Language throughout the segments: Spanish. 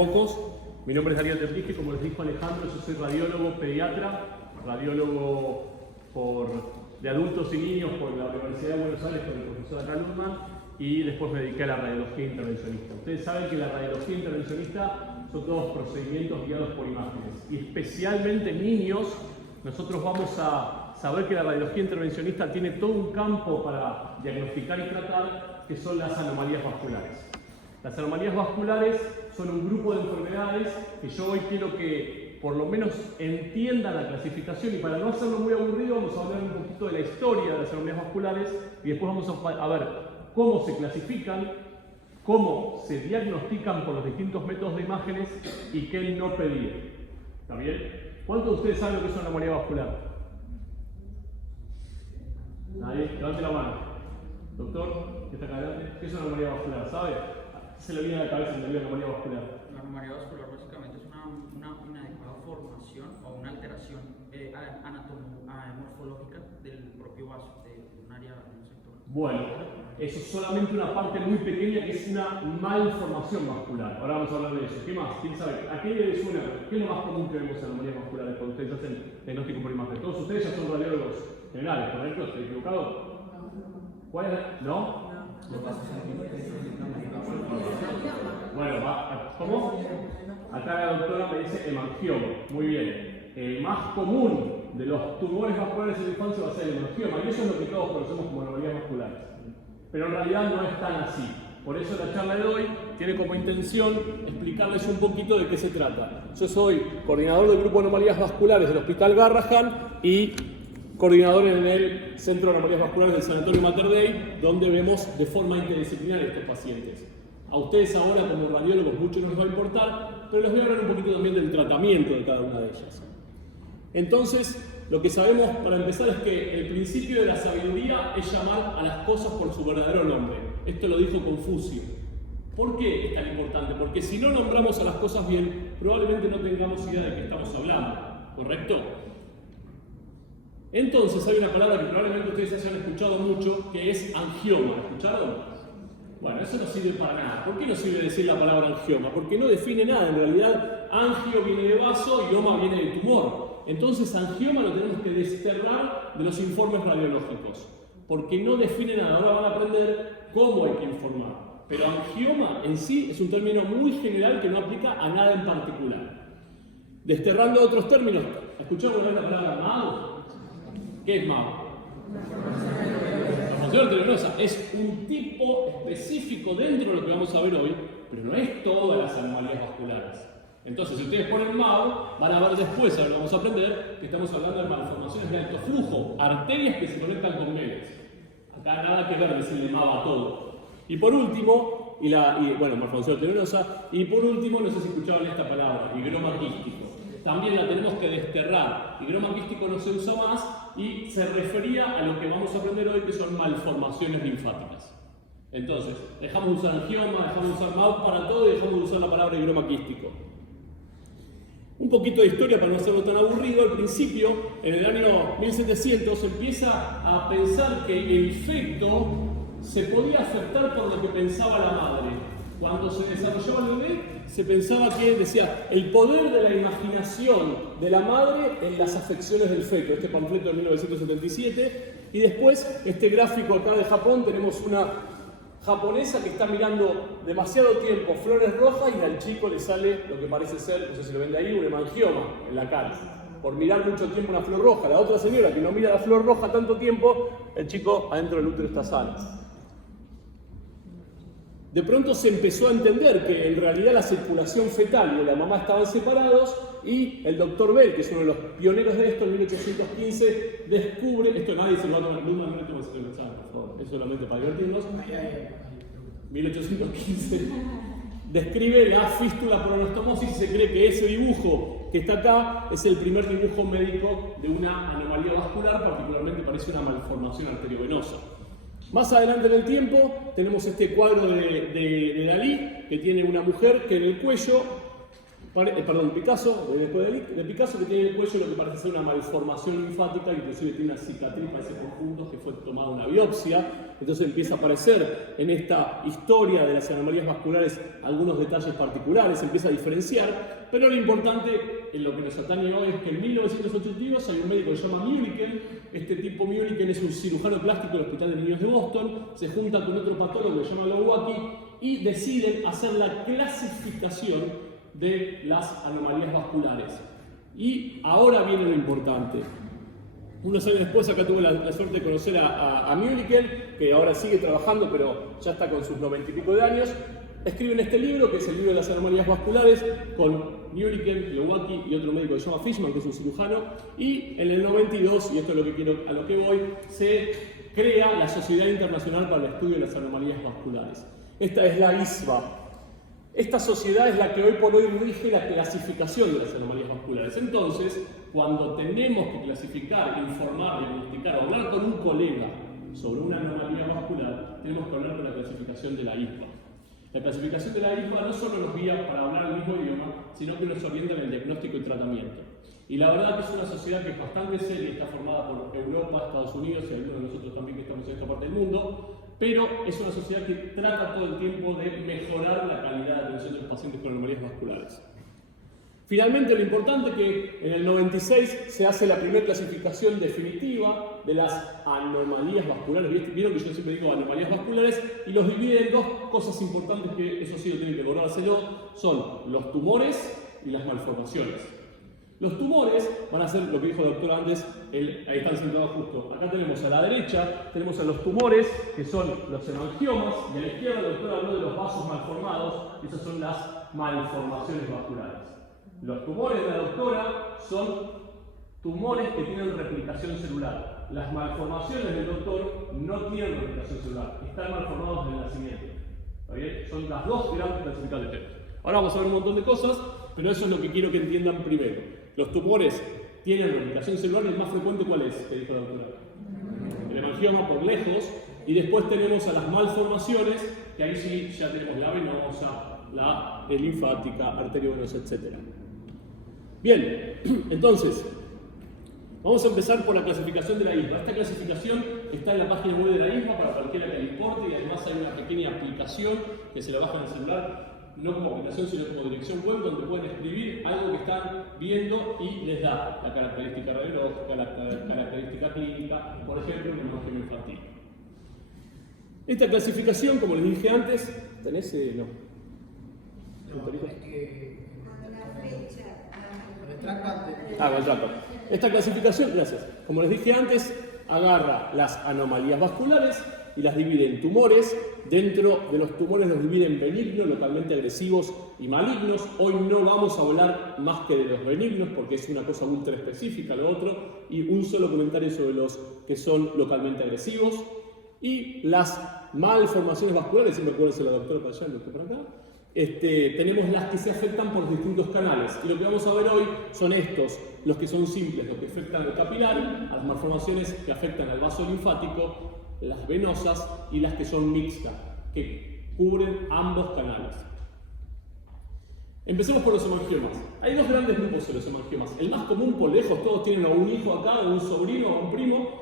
Pocos. Mi nombre es Darío Teplije, como les dijo Alejandro, yo soy radiólogo pediatra, radiólogo de adultos y niños por la Universidad de Buenos Aires con el profesor Acalurman, y después me dediqué a la radiología intervencionista. Ustedes saben que la radiología intervencionista son todos procedimientos guiados por imágenes, y especialmente niños. Nosotros vamos a saber que la radiología intervencionista tiene todo un campo para diagnosticar y tratar, que son las anomalías vasculares. Las anomalías vasculares son un grupo de enfermedades que yo hoy quiero que por lo menos entiendan la clasificación, y para no hacerlo muy aburrido vamos a hablar un poquito de la historia de las anomalías vasculares y después vamos a ver cómo se clasifican, cómo se diagnostican por los distintos métodos de imágenes y qué no pedir. ¿Está bien? ¿Cuántos de ustedes saben lo que es una anomalía vascular? ¿Nadie? Levante la mano. Doctor, que está acá adelante, ¿qué es una anomalía vascular? ¿Sabe? Se le viene a la cabeza la anomalía vascular. La anomalía vascular básicamente es una inadecuada formación o una alteración morfológica del propio vaso, de un área de un sector. Bueno, eso es solamente una parte muy pequeña que es una malformación vascular. Ahora vamos a hablar de eso. ¿Qué más? ¿Quién sabe? ¿A qué le suena? ¿Qué es lo más común que vemos en anomalías vasculares cuando ustedes hacen diagnóstico por imagen? Todos ustedes ya son radiólogos generales, ¿correcto? ¿Estoy equivocado? ¿Cuál es? ¿No? Bueno, ¿cómo? Acá la doctora me dice hemangioma. Muy bien. El más común de los tumores vasculares en la infancia va a ser el hemangioma, y eso es lo que todos conocemos como anomalías vasculares. Pero en realidad no es tan así. Por eso la charla de hoy tiene como intención explicarles un poquito de qué se trata. Yo soy coordinador del grupo de anomalías vasculares del Hospital Garrahan y coordinador en el Centro de Anomalías Vasculares del Sanatorio Mater Dei, donde vemos de forma interdisciplinar estos pacientes. A ustedes ahora como radiólogos mucho no les va a importar, pero les voy a hablar un poquito también del tratamiento de cada una de ellas. Entonces, lo que sabemos para empezar es que el principio de la sabiduría es llamar a las cosas por su verdadero nombre. Esto lo dijo Confucio. ¿Por qué es tan importante? Porque si no nombramos a las cosas bien, probablemente no tengamos idea de qué estamos hablando, ¿correcto? Entonces hay una palabra que probablemente ustedes hayan escuchado mucho, que es angioma. ¿Escucharon? Bueno, eso no sirve para nada. ¿Por qué no sirve decir la palabra angioma? Porque no define nada. En realidad, angio viene de vaso y oma viene de tumor. Entonces, angioma lo tenemos que desterrar de los informes radiológicos, porque no define nada. Ahora van a aprender cómo hay que informar. Pero angioma en sí es un término muy general que no aplica a nada en particular. Desterrando otros términos, ¿escucharon una vez la palabra MAO? ¿Qué es MAO? Malformación arteriovenenosa. Es un tipo específico dentro de lo que vamos a ver hoy, pero no es todas las anomalías vasculares. Entonces, si ustedes ponen MAO, van a ver después, ahora vamos a aprender, que estamos hablando de malformaciones de alto flujo, arterias que se conectan con venas. Acá nada que ver decirle MAO a todo. Y por último, malformación arteriovenenosa, y por último, no sé si escuchaban esta palabra, higroma quístico. También la tenemos que desterrar. Higroma quístico no se usa más y se refería a lo que vamos a aprender hoy, que son malformaciones linfáticas. Entonces, dejamos de usar angioma, dejamos de usar MAO para todo y dejamos de usar la palabra higroma quístico. Un poquito de historia para no hacerlo tan aburrido. Al principio, en el año 1700, empieza a pensar que el feto se podía afectar por lo que pensaba la madre. Cuando se desarrollaba el bebé, se pensaba que, decía, el poder de la imaginación de la madre en las afecciones del feto. Este panfleto de 1977. Y después, este gráfico acá de Japón, tenemos una japonesa que está mirando demasiado tiempo flores rojas y al chico le sale lo que parece ser, no sé si lo ven de ahí, un hemangioma en la cara. Por mirar mucho tiempo una flor roja. La otra señora que no mira la flor roja tanto tiempo, el chico adentro del útero está sano. De pronto se empezó a entender que en realidad la circulación fetal y la mamá estaban separados, y el doctor Bell, que es uno de los pioneros de esto, en 1815 descubre, esto nadie se lo va a tomar, no por favor, es solamente para divertirnos. 1815 describe la fístula por anastomosis y se cree que ese dibujo que está acá es el primer dibujo médico de una anomalía vascular, particularmente parece una malformación arteriovenosa. Más adelante en el tiempo tenemos este cuadro de Dalí, que tiene una mujer que en el cuello Picasso, de Picasso, que tiene en el cuello lo que parece ser una malformación linfática, inclusive tiene una cicatriz, parece por puntos, que fue tomada una biopsia. Entonces empieza a aparecer en esta historia de las anomalías vasculares algunos detalles particulares, empieza a diferenciar, pero lo importante en lo que nos atañe hoy es que en 1982 hay un médico que se llama Mulliken. Este tipo Mulliken es un cirujano plástico del Hospital de Niños de Boston, se junta con otro patólogo que se llama Lowacki y deciden hacer la clasificación de las anomalías vasculares. Y ahora viene lo importante. Unos años después, acá tuve la suerte de conocer a Mulliken, que ahora sigue trabajando, pero ya está con sus 90 y pico de años. Escriben este libro, que es el libro de las anomalías vasculares, con Mulliken, Lowacki y otro médico que se llama Fishman, que es un cirujano. Y en el 92, y esto es a lo que voy, se crea la Sociedad Internacional para el Estudio de las Anomalías Vasculares. Esta es la ISVA. Esta sociedad es la que hoy por hoy rige la clasificación de las anomalías vasculares. Entonces, cuando tenemos que clasificar, informar, diagnosticar o hablar con un colega sobre una anomalía vascular, tenemos que hablar con la clasificación de la ISVA. La clasificación de la ISVA no solo nos guía para hablar el mismo idioma, sino que nos orienta en el diagnóstico y tratamiento. Y la verdad que es una sociedad que es bastante seria, está formada por Europa, Estados Unidos y algunos de nosotros también que estamos en esta parte del mundo, pero es una sociedad que trata todo el tiempo de mejorar la calidad de atención de los pacientes con anomalías vasculares. Finalmente, lo importante es que en el 96 se hace la primera clasificación definitiva de las anomalías vasculares. Vieron que yo siempre digo anomalías vasculares y los divide en dos cosas importantes que eso sí lo tienen que acordárselo, son los tumores y las malformaciones. Los tumores van a ser lo que dijo el doctor antes, ahí están sentados justo. Acá tenemos a la derecha, tenemos a los tumores, que son los hemangiomas, y a la izquierda el doctor habló de los vasos malformados, y esas son las malformaciones vasculares. Los tumores de la doctora son tumores que tienen replicación celular. Las malformaciones del doctor no tienen replicación celular, están malformados desde el nacimiento. ¿Está bien? Son las dos grandes clasificaciones de temas. Ahora vamos a ver un montón de cosas, pero eso es lo que quiero que entiendan primero. Los tumores tienen replicación celular, y el más frecuente, ¿cuál es? Que dijo la doctora. El hemangioma por lejos, y después tenemos a las malformaciones, que ahí sí ya tenemos la venosa, la linfática, arteriovenosa, etc. Bien, entonces, vamos a empezar por la clasificación de la ISVA. Esta clasificación está en la página web de la ISVA para cualquiera que le importe, y además hay una pequeña aplicación que se la baja en el celular, no como aplicación sino como dirección web, donde pueden escribir algo que están viendo y les da la característica radiológica, la característica clínica, por ejemplo, un hemangioma infantil. Esta clasificación, como les dije antes, ¿tenés? No. Con el tracker. Esta clasificación, gracias. Como les dije antes, agarra las anomalías vasculares y las divide en tumores. Dentro de los tumores los divide en benignos, localmente agresivos y malignos. Hoy no vamos a hablar más que de los benignos porque es una cosa ultra específica lo otro. Y un solo comentario sobre los que son localmente agresivos. Y las malformaciones vasculares, si me acuerdo de la doctora para allá, el doctor para acá. Tenemos las que se afectan por distintos canales. Y lo que vamos a ver hoy son estos, los que son simples, los que afectan al capilar, a las malformaciones que afectan al vaso linfático, las venosas y las que son mixtas, que cubren ambos canales. Empecemos por los hemangiomas. Hay dos grandes grupos de los hemangiomas. El más común por lejos, todos tienen a un hijo acá, o un sobrino, o un primo,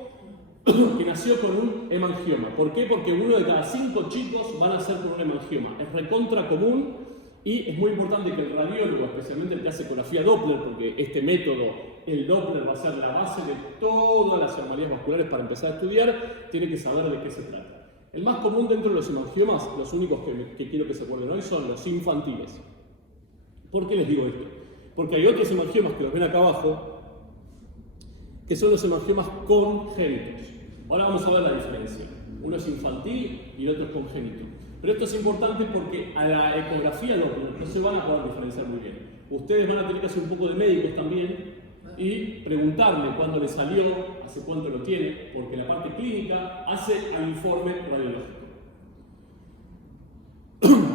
que nació con un hemangioma. ¿Por qué? Porque uno de cada 5 chicos van a nacer con un hemangioma. Es recontra común y es muy importante que el radiólogo, especialmente el que hace ecografía Doppler, porque este método, el Doppler, va a ser la base de todas las anomalías vasculares para empezar a estudiar, tiene que saber de qué se trata. El más común dentro de los hemangiomas, los únicos que quiero que se acuerden hoy, son los infantiles. ¿Por qué les digo esto? Porque hay otros hemangiomas que los ven acá abajo, que son los hemangiomas congénitos. Ahora vamos a ver la diferencia. Uno es infantil y el otro es congénito. Pero esto es importante porque a la ecografía no se van a poder diferenciar muy bien. Ustedes van a tener que hacer un poco de médicos también y preguntarle cuándo le salió, hace cuánto lo tiene, porque la parte clínica hace al informe radiológico.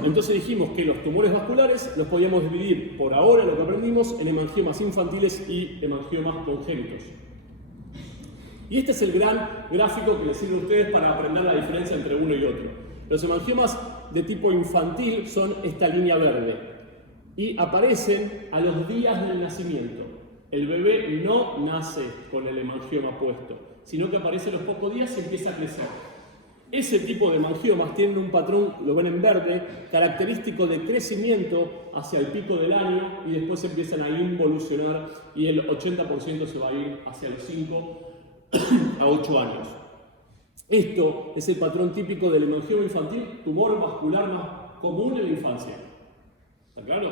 Entonces dijimos que los tumores vasculares los podíamos dividir, por ahora lo que aprendimos, en hemangiomas infantiles y hemangiomas congénitos. Y este es el gran gráfico que les sirve a ustedes para aprender la diferencia entre uno y otro. Los hemangiomas de tipo infantil son esta línea verde. y aparecen a los días del nacimiento. El bebé no nace con el hemangioma puesto, sino que aparece a los pocos días y empieza a crecer. Ese tipo de hemangiomas tienen un patrón, lo ven en verde, característico de crecimiento hacia el pico del año y después empiezan a involucionar y el 80% se va a ir hacia los 5 a 8 años. Esto es el patrón típico del hemangioma infantil, tumor vascular más común en la infancia. ¿Está claro?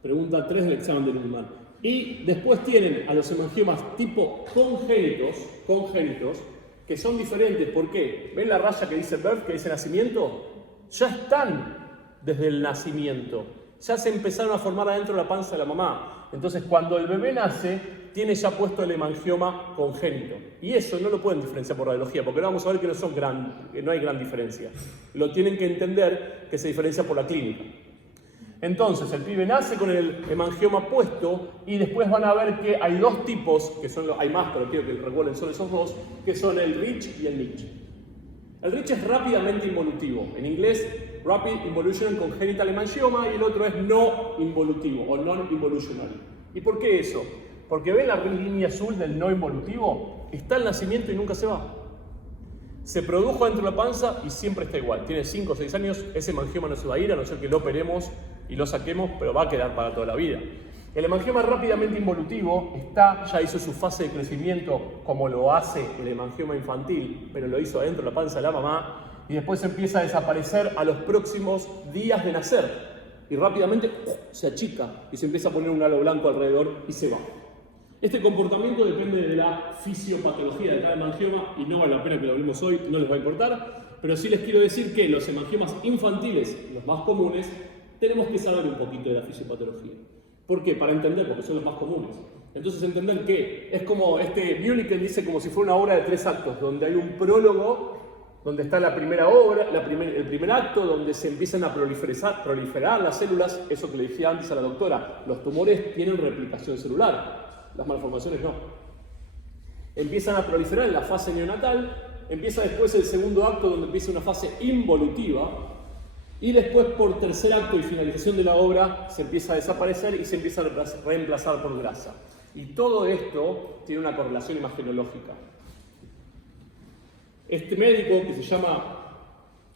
Pregunta 3 del examen de Newman. Y después tienen a los hemangiomas tipo congénitos, que son diferentes. ¿Por qué? ¿Ven la raya que dice birth, que dice nacimiento? Ya están desde el nacimiento. Ya se empezaron a formar adentro de la panza de la mamá. Entonces, cuando el bebé nace, tiene ya puesto el hemangioma congénito. Y eso no lo pueden diferenciar por radiología, porque ahora vamos a ver que no hay gran diferencia. Lo tienen que entender que se diferencia por la clínica. Entonces, el pibe nace con el hemangioma puesto y después van a ver que hay dos tipos, que son hay más, pero quiero que recuerden, son esos dos, que son el rich y el niche. El rich es rápidamente involutivo. En inglés, Rapid Involution Congenital Hemangioma, y el otro es no involutivo o non-involutionary. ¿Y por qué eso? Porque ven la línea azul del no involutivo, está el nacimiento y nunca se va. Se produjo dentro de la panza y siempre está igual. Tiene 5 o 6 años, ese hemangioma no se va a ir, a no ser que lo operemos y lo saquemos, pero va a quedar para toda la vida. El hemangioma rápidamente involutivo ya hizo su fase de crecimiento como lo hace el hemangioma infantil, pero lo hizo adentro de la panza de la mamá, y después empieza a desaparecer a los próximos días de nacer. Y rápidamente se achica y se empieza a poner un halo blanco alrededor y se va. Este comportamiento depende de la fisiopatología de cada hemangioma y no vale la pena que lo hablemos hoy, no les va a importar, pero sí les quiero decir que los hemangiomas infantiles, los más comunes, tenemos que saber un poquito de la fisiopatología. ¿Por qué? Para entender, porque son los más comunes. Entonces entender que es como Munich dice como si fuera una obra de 3 actos, donde hay un prólogo, donde está la primera obra, el primer acto, donde se empiezan a proliferar las células, eso que le dije antes a la doctora, los tumores tienen replicación celular, las malformaciones no. Empiezan a proliferar en la fase neonatal, empieza después el segundo acto donde empieza una fase involutiva, y después por tercer acto y finalización de la obra se empieza a desaparecer y se empieza a reemplazar por grasa. Y todo esto tiene una correlación imagenológica. Este médico, que se llama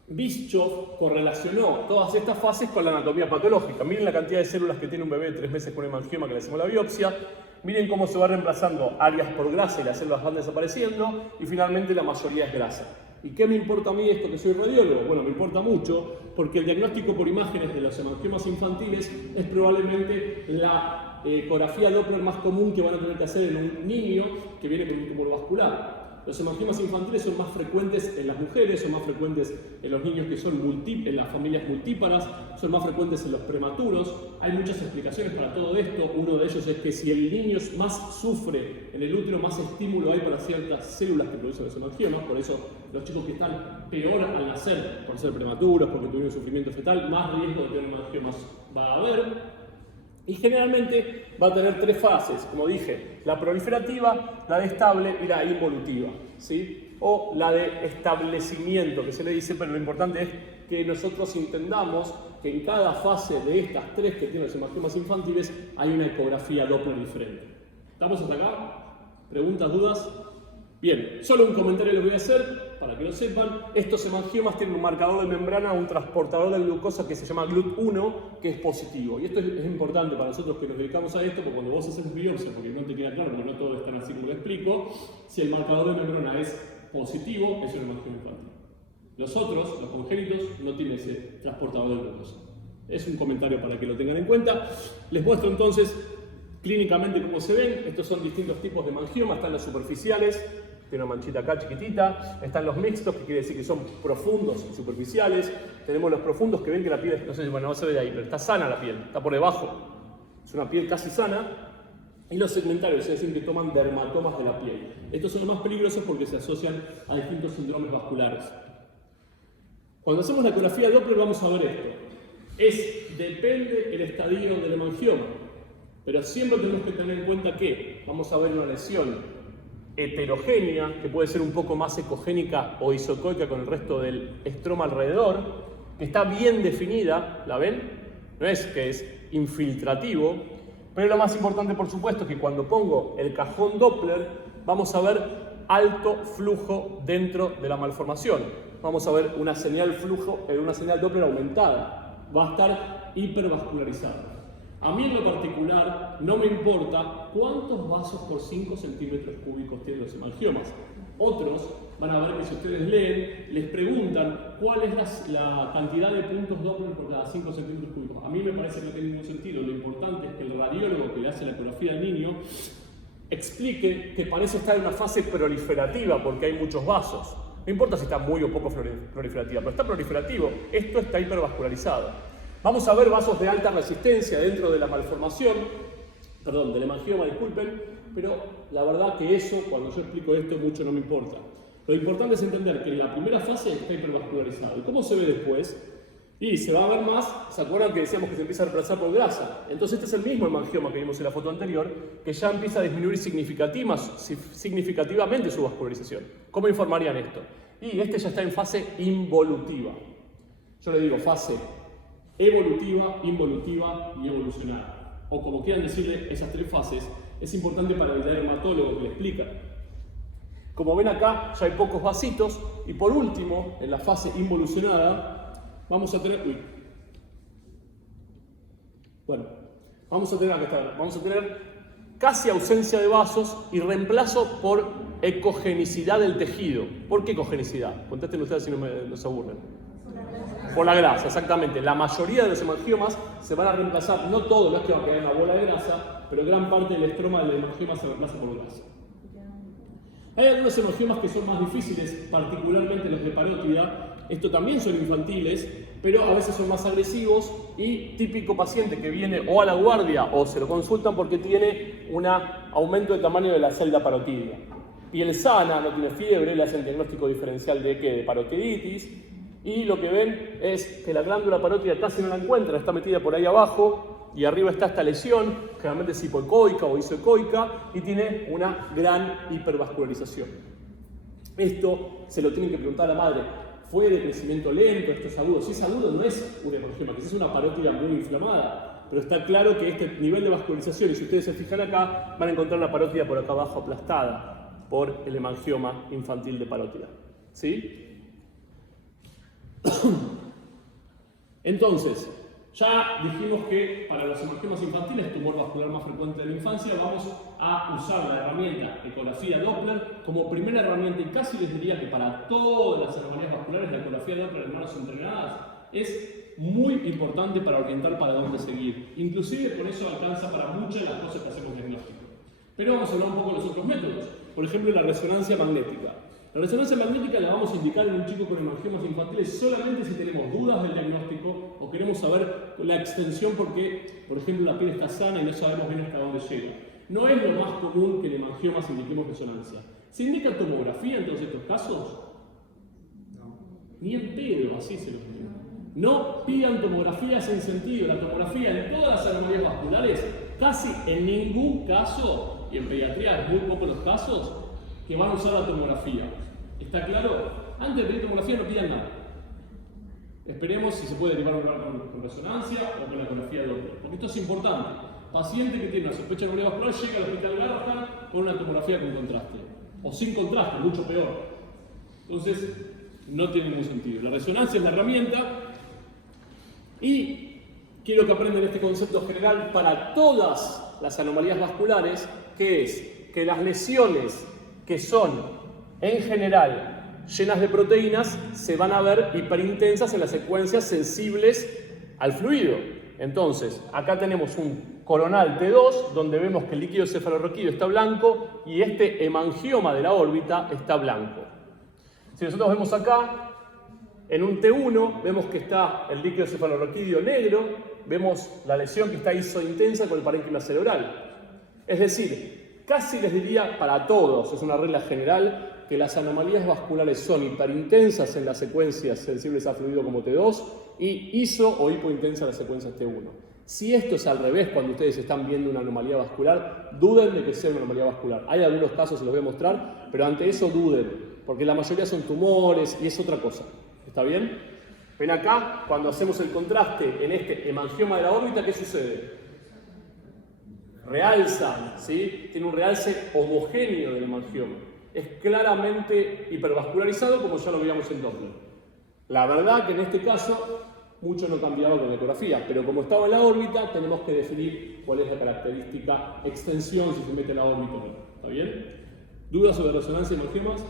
Bischoff, correlacionó todas estas fases con la anatomía patológica. Miren la cantidad de células que tiene un bebé de 3 meses con hemangioma que le hacemos la biopsia. Miren cómo se va reemplazando áreas por grasa y las células van desapareciendo. Y finalmente la mayoría es grasa. ¿Y qué me importa a mí esto que soy radiólogo? Bueno, me importa mucho porque el diagnóstico por imágenes de los hemangiomas infantiles es probablemente la ecografía Doppler más común que van a tener que hacer en un niño que viene con un tumor vascular. Los hemangiomas infantiles son más frecuentes en las mujeres, son más frecuentes en los niños que son en las familias multíparas, son más frecuentes en los prematuros. Hay muchas explicaciones para todo esto. Uno de ellos es que si el niño más sufre en el útero, más estímulo hay para ciertas células que producen los hemangiomas. Por eso los chicos que están peor al nacer, por ser prematuros, porque tuvieron sufrimiento fetal, más riesgo de tener hemangiomas va a haber. Y generalmente va a tener 3 fases, como dije, la proliferativa, la de estable y la involutiva, ¿sí? O la de establecimiento, que se le dice, pero lo importante es que nosotros entendamos que en cada fase de estas 3 que tienen los hemangiomas infantiles hay una ecografía Doppler diferente. ¿Estamos hasta acá? ¿Preguntas, dudas? Bien, solo un comentario les voy a hacer para que lo sepan. Estos hemangiomas tienen un marcador de membrana, un transportador de glucosa que se llama GLUT1, que es positivo. Y esto es importante para nosotros que nos dedicamos a esto, porque cuando vos haces biopsia, porque no te queda claro, porque no todo es tan así como lo explico, si el marcador de membrana es positivo, es un hemangioma infantil. Los otros, los congénitos, no tienen ese transportador de glucosa. Es un comentario para que lo tengan en cuenta. Les muestro entonces clínicamente cómo se ven. Estos son distintos tipos de hemangioma. Están los superficiales, tiene una manchita acá chiquitita. Están los mixtos, que quiere decir que son profundos y superficiales. Tenemos los profundos que ven que la piel, no sé si no se ve de ahí, pero está sana la piel, está por debajo. Es una piel casi sana. Y los segmentarios, es decir, que toman dermatomas de la piel. Estos son los más peligrosos porque se asocian a distintos síndromes vasculares. Cuando hacemos la ecografía Doppler vamos a ver esto. Depende el estadio del hemangioma. Pero siempre tenemos que tener en cuenta que vamos a ver una lesión heterogénea, que puede ser un poco más ecogénica o isocoica con el resto del estroma alrededor, que está bien definida, ¿la ven? no es que es infiltrativo, pero lo más importante, por supuesto, es que cuando pongo el cajón Doppler, vamos a ver alto flujo dentro de la malformación. Vamos a ver una señal Doppler aumentada. Va a estar hipervascularizada. A mí en lo particular no me importa cuántos vasos por 5 centímetros cúbicos tienen los hemangiomas. Otros van a ver que si ustedes leen, les preguntan cuál es la cantidad de puntos Doppler por cada 5 centímetros cúbicos. A mí me parece que no tiene ningún sentido. Lo importante es que el radiólogo que le hace la ecografía al niño explique que parece estar en una fase proliferativa porque hay muchos vasos. No importa si está muy o poco proliferativa, pero está proliferativo. Esto está hipervascularizado. Vamos a ver vasos de alta resistencia dentro de la malformación, del hemangioma, disculpen, pero la verdad que eso, cuando yo explico esto, mucho no me importa. Lo importante es entender que en la primera fase está hipervascularizado. ¿Y cómo se ve después? Y se va a ver más, ¿se acuerdan que decíamos que se empieza a reemplazar por grasa? Entonces este es el mismo hemangioma que vimos en la foto anterior, que ya empieza a disminuir significativamente su vascularización. ¿Cómo informarían esto? Y este ya está en fase involutiva. Yo le digo fase evolutiva, involutiva y evolucionada. O como quieran decirle esas tres fases, es importante para el dermatólogo que le explica. Como ven acá, ya hay pocos vasitos. Y por último, en la fase involucionada, vamos a tener casi ausencia de vasos y reemplazo por ecogenicidad del tejido. ¿Por qué ecogenicidad? Contesten ustedes si no se aburren. Por la grasa, exactamente. La mayoría de los hemangiomas se van a reemplazar, no todo, no es que va a quedar una bola de grasa, pero gran parte del estroma del hemangioma se reemplaza por grasa. Hay algunos hemangiomas que son más difíciles, particularmente los de parótida. Esto también son infantiles, pero a veces son más agresivos y típico paciente que viene o a la guardia o se lo consultan porque tiene un aumento de tamaño de la celda parotídea. Piel sana, no tiene fiebre, le hacen diagnóstico diferencial de parotiditis. Y lo que ven es que la glándula parótida casi no la encuentran, está metida por ahí abajo y arriba está esta lesión, generalmente es hipoecoica o isoecoica y tiene una gran hipervascularización. Esto se lo tienen que preguntar a la madre. ¿Fue de crecimiento lento? ¿Esto es agudo? Si es agudo no es un hemangioma, quizás es una parótida muy inflamada, pero está claro que este nivel de vascularización, y si ustedes se fijan acá, van a encontrar una parótida por acá abajo aplastada por el hemangioma infantil de parótida. ¿Sí? Entonces, ya dijimos que para los hemangiomas infantiles, tumor vascular más frecuente de la infancia, vamos a usar la herramienta ecografía Doppler como primera herramienta, y casi les diría que para todas las anomalías vasculares la ecografía Doppler en manos entrenadas es muy importante para orientar para dónde seguir. Inclusive con eso alcanza para muchas de las cosas que hacemos diagnóstico. Pero vamos a hablar un poco de los otros métodos. Por ejemplo, la resonancia magnética. La resonancia magnética la vamos a indicar en un chico con hemangiomas infantiles solamente si tenemos dudas del diagnóstico o queremos saber la extensión porque, por ejemplo, la piel está sana y no sabemos bien hasta dónde llega. No es lo más común que en hemangiomas indiquemos resonancia. ¿Se indica tomografía en todos estos casos? No. Ni en pedo, así se lo digo. No pidan tomografía sin sentido. La tomografía en todas las anomalías vasculares, casi en ningún caso, y en pediatría es muy pocos los casos, que van a usar la tomografía. ¿Está claro? Antes de pedir tomografía no pidan nada. Esperemos si se puede derivar con resonancia o con la ecografía de Doppler. Porque esto es importante. Paciente que tiene una sospecha de anomalía vascular llega al hospital Garrahan con una tomografía con contraste. O sin contraste, mucho peor. Entonces, no tiene ningún sentido. La resonancia es la herramienta. Y quiero que aprendan este concepto general para todas las anomalías vasculares, que es que las lesiones que son, en general, llenas de proteínas, se van a ver hiperintensas en las secuencias sensibles al fluido. Entonces, acá tenemos un coronal T2, donde vemos que el líquido cefalorraquídeo está blanco y este hemangioma de la órbita está blanco. Si nosotros vemos acá, en un T1, vemos que está el líquido cefalorraquídeo negro, vemos la lesión que está isointensa con el parénquima cerebral. Es decir, casi les diría para todos, es una regla general, que las anomalías vasculares son hiperintensas en las secuencias sensibles a fluido como T2 y iso o hipointensas en las secuencias T1. Si esto es al revés, cuando ustedes están viendo una anomalía vascular, duden de que sea una anomalía vascular. Hay algunos casos, se los voy a mostrar, pero ante eso duden, porque la mayoría son tumores y es otra cosa. ¿Está bien? Ven acá, cuando hacemos el contraste en este hemangioma de la órbita, ¿qué sucede? Realza, ¿sí? Tiene un realce homogéneo del hemangioma. Es claramente hipervascularizado, como ya lo veíamos en Doppler. La verdad que en este caso mucho no cambiaba con la ecografía, pero como estaba en la órbita, tenemos que definir cuál es la característica extensión si se mete en la órbita. ¿Está bien? ¿Dudas sobre resonancia de hemangiomas?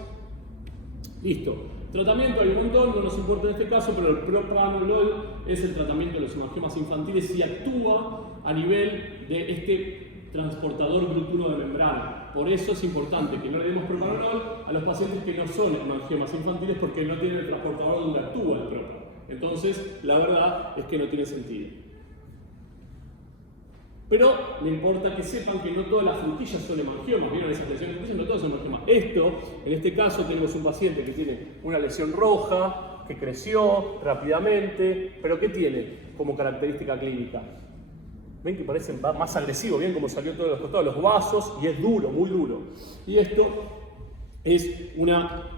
Listo. Tratamiento hay un montón, no nos importa en este caso, pero el propranolol es el tratamiento de los hemangiomas infantiles y actúa a nivel de este transportador gluturo de membrana. Por eso es importante que no le demos propranolol a los pacientes que no son hemangiomas infantiles porque no tienen el transportador donde actúa el propra. Entonces, la verdad es que no tiene sentido. Pero me importa que sepan que no todas las frutillas son hemangiomas. ¿Vieron esas lesiones de frutillas? No todas son hemangiomas. Esto, en este caso, tenemos un paciente que tiene una lesión roja, que creció rápidamente, pero ¿qué tiene como característica clínica? Ven que parece más agresivo, bien como salió todo de los costados, los vasos, y es duro, muy duro. Y esto es una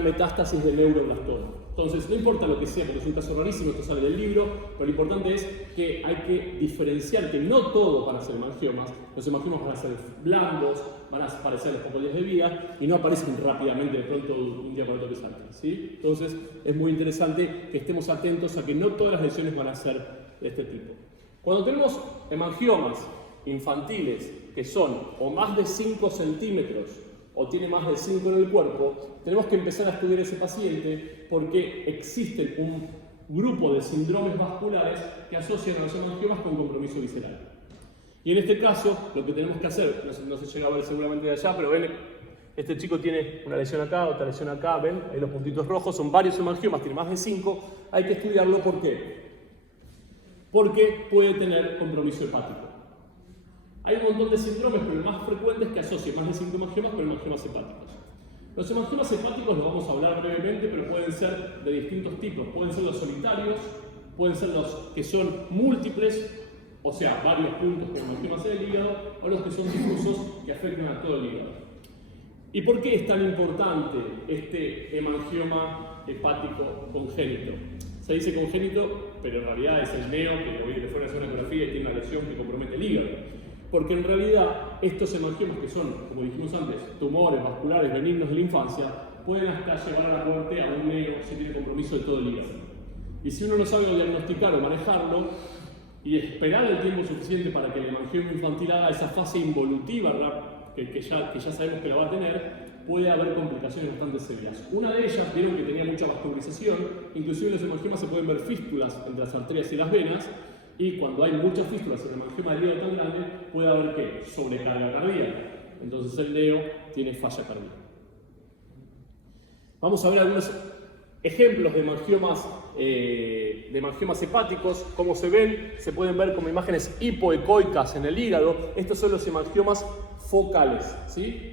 metástasis del neuroblastoma. Entonces, no importa lo que sea, porque es un caso rarísimo, esto sale del libro, pero lo importante es que hay que diferenciar que no todos van a ser hemangiomas. Los hemangiomas van a ser blandos, van a aparecer los pocos días de vida y no aparecen rápidamente de pronto un día para otro que saltan, ¿sí? Entonces, es muy interesante que estemos atentos a que no todas las lesiones van a ser de este tipo. Cuando tenemos hemangiomas infantiles que son o más de 5 centímetros o tiene más de 5 en el cuerpo, tenemos que empezar a estudiar a ese paciente porque existe un grupo de síndromes vasculares que asocian a los hemangiomas con compromiso visceral. Y en este caso, lo que tenemos que hacer, no se llega a ver seguramente de allá, pero ven, este chico tiene una lesión acá, otra lesión acá, ven, ahí los puntitos rojos, son varios hemangiomas, tiene más de 5, hay que estudiarlo, ¿por qué? Porque puede tener compromiso hepático. Hay un montón de síndromes, pero el más frecuente es que asocie más de 5 hemangiomas con hemangiomas hepáticos. Los hemangiomas hepáticos los vamos a hablar brevemente, pero pueden ser de distintos tipos. Pueden ser los solitarios, pueden ser los que son múltiples, o sea, varios puntos con hemangiomas en el hígado, o los que son difusos, que afectan a todo el hígado. ¿Y por qué es tan importante este hemangioma hepático congénito? Se dice congénito, pero en realidad es el neo que hoy le fue a hacer una ecografía y tiene una lesión que compromete el hígado. Porque en realidad estos hemangiomas que son, como dijimos antes, tumores vasculares benignos de la infancia, pueden hasta llevar a la muerte a un neo si tiene compromiso de todo el hígado. Y si uno no sabe diagnosticar o manejarlo y esperar el tiempo suficiente para que el hemangioma infantil haga esa fase involutiva que ya sabemos que la va a tener, puede haber complicaciones bastante serias. Una de ellas, vieron que tenía mucha vascularización, inclusive en los hemangiomas se pueden ver fístulas entre las arterias y las venas, y cuando hay muchas fístulas en el hemangioma del hígado tan grande, puede haber ¿qué? Sobrecarga cardíaca. Entonces el neo tiene falla cardíaca. Vamos a ver algunos ejemplos de hemangiomas hepáticos. Como se ven, se pueden ver como imágenes hipoecoicas en el hígado. Estos son los hemangiomas focales, ¿sí?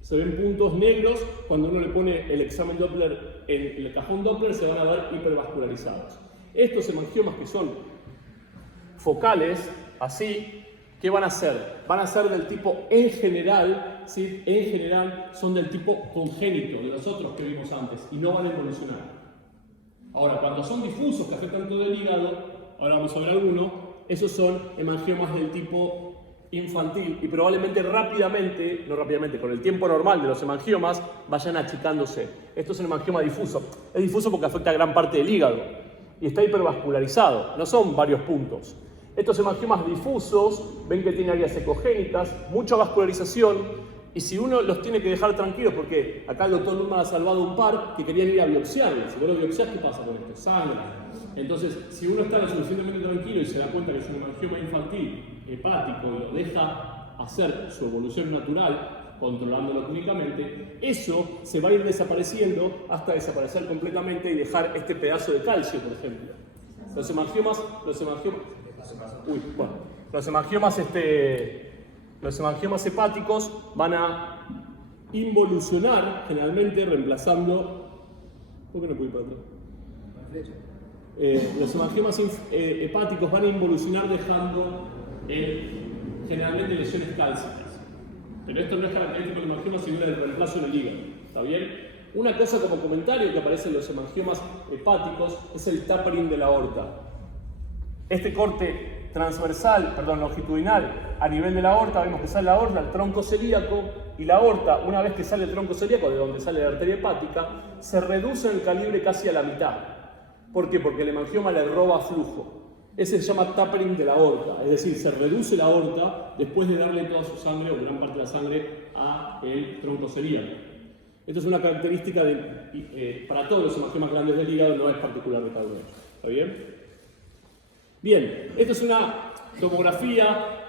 Se ven puntos negros. Cuando uno le pone el examen Doppler en el cajón Doppler, se van a ver hipervascularizados. Estos hemangiomas que son focales, así, ¿qué van a ser? Van a ser del tipo en general, ¿sí? En general son del tipo congénito, de los otros que vimos antes, y no van a evolucionar. Ahora, cuando son difusos, que afectan todo el hígado, ahora vamos a ver alguno, esos son hemangiomas del tipo infantil y probablemente rápidamente, no rápidamente, con el tiempo normal de los hemangiomas, vayan achicándose. Esto es un hemangioma difuso. Es difuso porque afecta a gran parte del hígado y está hipervascularizado, no son varios puntos. Estos hemangiomas difusos, ven que tiene áreas ecogénicas, mucha vascularización, y si uno los tiene que dejar tranquilos, porque acá el doctor Luma ha salvado un par que querían ir a biopsiarles. Si vos lo biopsiás, ¿qué pasa con esto? Sangre. Entonces, si uno está lo suficientemente tranquilo y se da cuenta que es un hemangioma infantil hepático y lo deja hacer su evolución natural, controlándolo clínicamente, eso se va a ir desapareciendo hasta desaparecer completamente y dejar este pedazo de calcio, por ejemplo. Los hemangiomas hepáticos van a involucionar, generalmente reemplazando... ¿Por qué no puedo ir para atrás? Los hemangiomas hepáticos van a involucionar dejando generalmente lesiones cálcicas. Pero esto no es característico del hemangioma, sino del reemplazo en el hígado. ¿Está bien? Una cosa como comentario que aparece en los hemangiomas hepáticos es el tapering de la aorta. Este corte longitudinal a nivel de la aorta, vemos que sale la aorta, el tronco celíaco, y la aorta, una vez que sale el tronco celíaco, de donde sale la arteria hepática, se reduce en el calibre casi a la mitad. ¿Por qué? Porque el hemangioma le roba flujo. Ese se llama tapering de la aorta, es decir, se reduce la aorta después de darle toda su sangre o gran parte de la sangre al tronco celíaco. Esto es una característica para todos los hemangiomas grandes del hígado, no es particular de cada uno. ¿Está bien? Bien, esto es una tomografía.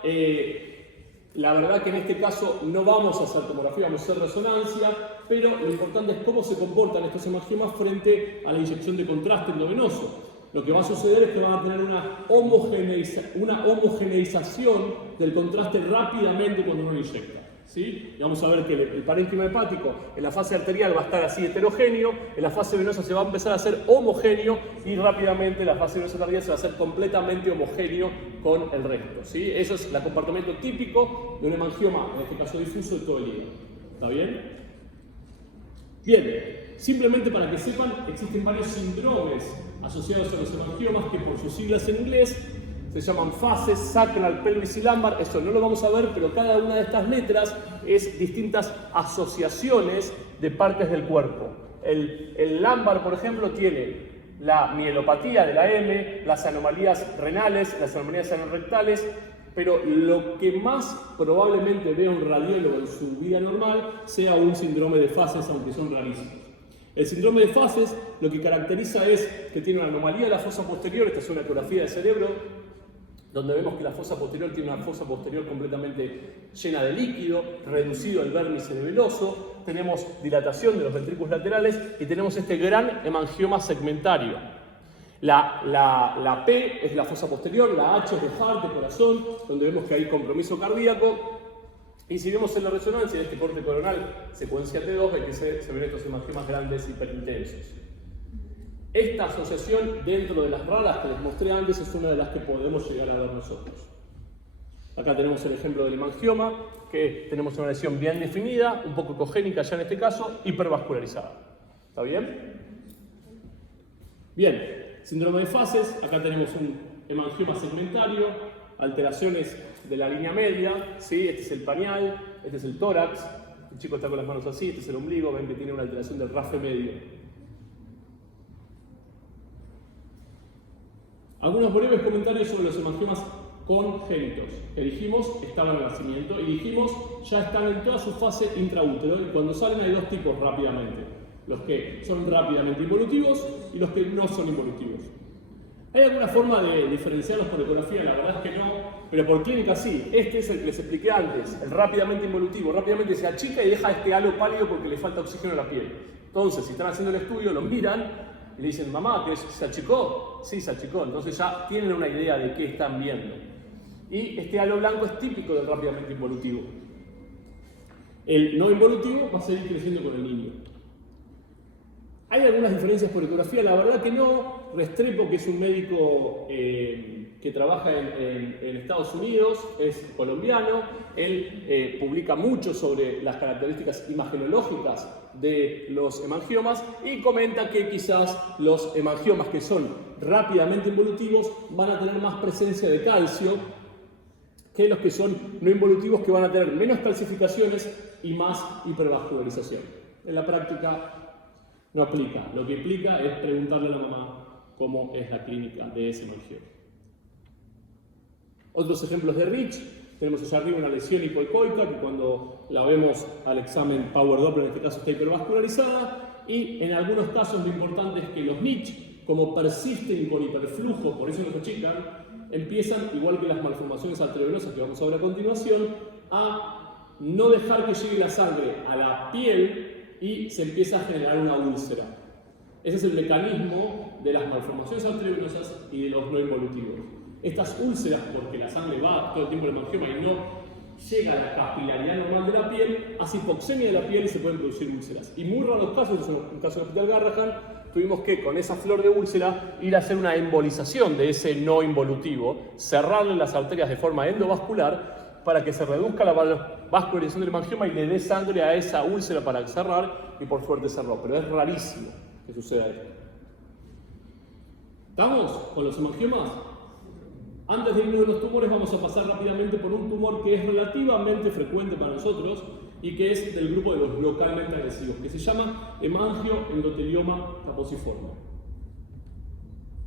La verdad que en este caso no vamos a hacer tomografía, vamos a hacer resonancia, pero lo importante es cómo se comportan estos hemangiomas frente a la inyección de contraste endovenoso. Lo que va a suceder es que van a tener una homogeneización del contraste rápidamente cuando uno lo inyecta. ¿Sí? Y vamos a ver que el parénquima hepático en la fase arterial va a estar así heterogéneo, en la fase venosa se va a empezar a hacer homogéneo y rápidamente la fase venosa tardía se va a hacer completamente homogéneo con el resto. ¿Sí? Eso es el comportamiento típico de un hemangioma, en este caso difuso, de todo el hígado. ¿Está bien? Bien, simplemente para que sepan, existen varios síndromes asociados a los hemangiomas que por sus siglas en inglés se llaman fases, sacral, pelvis y lumbar. Eso no lo vamos a ver, pero cada una de estas letras es distintas asociaciones de partes del cuerpo. El lumbar, por ejemplo, tiene la mielopatía de la M, las anomalías renales, las anomalías anorrectales, pero lo que más probablemente vea un radiólogo en su vida normal sea un síndrome de fases, aunque son rarísimos. El síndrome de fases lo que caracteriza es que tiene una anomalía de la fosa posterior. Esta es una ecografía del cerebro, donde vemos que la fosa posterior tiene una fosa posterior completamente llena de líquido, reducido el vérnice cerebeloso, tenemos dilatación de los ventrículos laterales y tenemos este gran hemangioma segmentario. La P es la fosa posterior, la H es de heart, de corazón, donde vemos que hay compromiso cardíaco. Y si vemos en la resonancia de este corte coronal, secuencia T2, hay que se ven estos hemangiomas grandes hiperintensos. Esta asociación, dentro de las raras que les mostré antes, es una de las que podemos llegar a ver nosotros. Acá tenemos el ejemplo del hemangioma, que tenemos una lesión bien definida, un poco ecogénica ya en este caso, hipervascularizada. ¿Está bien? Bien, síndrome de fases. Acá tenemos un hemangioma segmentario, alteraciones de la línea media, ¿sí? Este es el pañal, este es el tórax, el chico está con las manos así, este es el ombligo, ven que tiene una alteración del rafe medio. Algunos breves comentarios sobre los hemangiomas congénitos, que dijimos estaban al nacimiento y dijimos ya están en toda su fase intraútero, y cuando salen hay dos tipos rápidamente, los que son rápidamente involutivos y los que no son involutivos. ¿Hay alguna forma de diferenciarlos por ecografía? La verdad es que no, pero por clínica sí. Este es el que les expliqué antes, el rápidamente involutivo. Rápidamente se achica y deja este halo pálido porque le falta oxígeno a la piel. Entonces, si están haciendo el estudio, lo miran y le dicen, mamá, ¿se achicó? Sí, se achicó. Entonces ya tienen una idea de qué están viendo. Y este halo blanco es típico del rápidamente involutivo. El no involutivo va a seguir creciendo con el niño. ¿Hay algunas diferencias por ecografía? La verdad que no. Restrepo, que es un médico que trabaja en Estados Unidos, es colombiano. Él publica mucho sobre las características imagenológicas de los hemangiomas y comenta que quizás los hemangiomas que son rápidamente involutivos van a tener más presencia de calcio que los que son no involutivos, que van a tener menos calcificaciones y más hipervascularización. En la práctica no aplica. Lo que implica es preguntarle a la mamá cómo es la clínica de ese hemangioma. Otros ejemplos de Rich. Tenemos allá arriba una lesión hipoecoica que cuando la vemos al examen Power Doppler, en este caso está hipervascularizada, y en algunos casos lo importante es que los NICH, como persisten con hiperflujo, por eso los achican, empiezan, igual que las malformaciones arteriovenosas que vamos a ver a continuación, a no dejar que llegue la sangre a la piel y se empieza a generar una úlcera. Ese es el mecanismo de las malformaciones arteriovenosas y de los no involutivos. Estas úlceras, porque la sangre va todo el tiempo al hemangioma y no llega a la capilaridad normal de la piel, hace hipoxemia de la piel y se pueden producir úlceras. Y muy raros casos, en un caso del Hospital Garrahan, tuvimos que con esa flor de úlcera ir a hacer una embolización de ese no involutivo, cerrarle las arterias de forma endovascular para que se reduzca la vascularización del hemangioma y le dé sangre a esa úlcera para cerrar, y por suerte cerró. Pero es rarísimo que suceda esto. ¿Estamos con los hemangiomas? Antes de irnos de los tumores, vamos a pasar rápidamente por un tumor que es relativamente frecuente para nosotros y que es del grupo de los localmente agresivos, que se llama hemangioendotelioma caposiforme.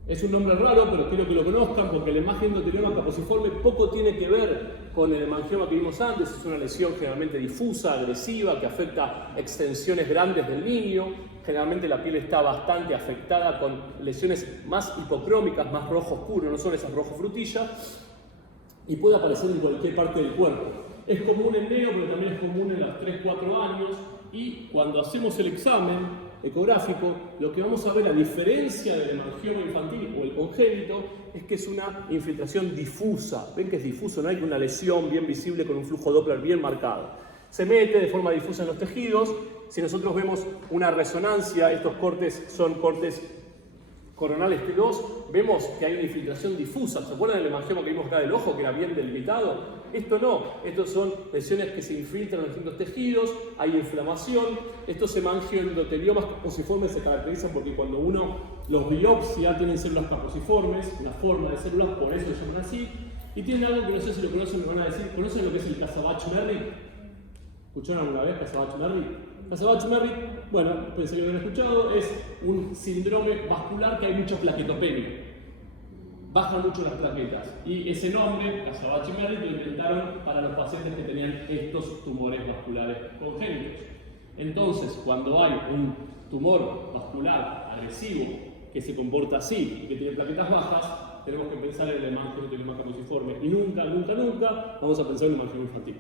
Es un nombre raro, pero quiero que lo conozcan porque el hemangioendotelioma caposiforme poco tiene que ver con el hemangioma que vimos antes. Es una lesión generalmente difusa, agresiva, que afecta extensiones grandes del niño. Generalmente la piel está bastante afectada con lesiones más hipocrómicas, más rojo oscuro, no son esas rojo frutilla, y puede aparecer en cualquier parte del cuerpo. Es común en neo, pero también es común en los 3-4 años, y cuando hacemos el examen ecográfico, lo que vamos a ver, a diferencia del hemangioma infantil o el congénito, es que es una infiltración difusa. Ven que es difuso, no hay una lesión bien visible con un flujo Doppler bien marcado. Se mete de forma difusa en los tejidos. Si nosotros vemos una resonancia, estos cortes son cortes coronales T2, vemos que hay una infiltración difusa. ¿Se acuerdan del hemangioma que vimos acá del ojo, que era bien delimitado? Esto no, estos son lesiones que se infiltran en distintos tejidos, hay inflamación. Estos hemangioendoteliomas caposiformes se caracterizan porque cuando uno los biopsia tienen células caposiformes, una forma de células, por eso se llaman así, y tienen algo que no sé si lo conocen, me van a decir, ¿conocen lo que es el Casabach-Merry? ¿Escucharon alguna vez Casabach-Merry? Casabach-Merry, bueno, pensé que lo habían escuchado, es un síndrome vascular que hay mucha plaquetopenia. Bajan mucho las plaquetas. Y ese nombre, Casabach-Merry, lo inventaron para los pacientes que tenían estos tumores vasculares congénitos. Entonces, cuando hay un tumor vascular agresivo que se comporta así y que tiene plaquetas bajas, tenemos que pensar en el hemangioendotelioma caposiforme. Y nunca vamos a pensar en el hemangioma infantil.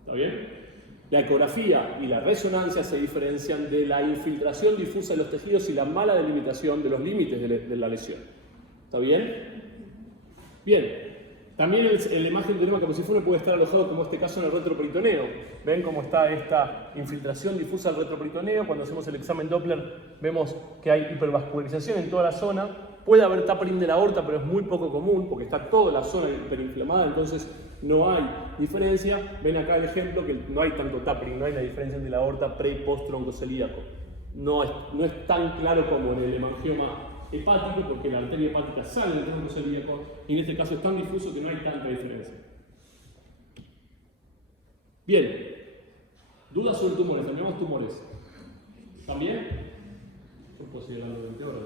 ¿Está bien? La ecografía y la resonancia se diferencian de la infiltración difusa de los tejidos y la mala delimitación de los límites de la lesión. ¿Está bien? Bien. También el hemangioendotelioma caposiforme puede estar alojado, como en este caso, en el retroperitoneo. ¿Ven cómo está esta infiltración difusa del retroperitoneo? Cuando hacemos el examen Doppler vemos que hay hipervascularización en toda la zona. Puede haber tapering de la aorta, pero es muy poco común porque está toda la zona hiperinflamada, entonces no hay diferencia. Ven acá el ejemplo que no hay tanto tapering, no hay la diferencia entre la aorta pre y post troncocelíaco. No es tan claro como en el hemangioma hepático, porque la arteria hepática sale del tronco celíaco y en este caso es tan difuso que no hay tanta diferencia. Bien, dudas sobre tumores, cambiamos tumores. ¿También? No puedo seguir hablando de 20 horas.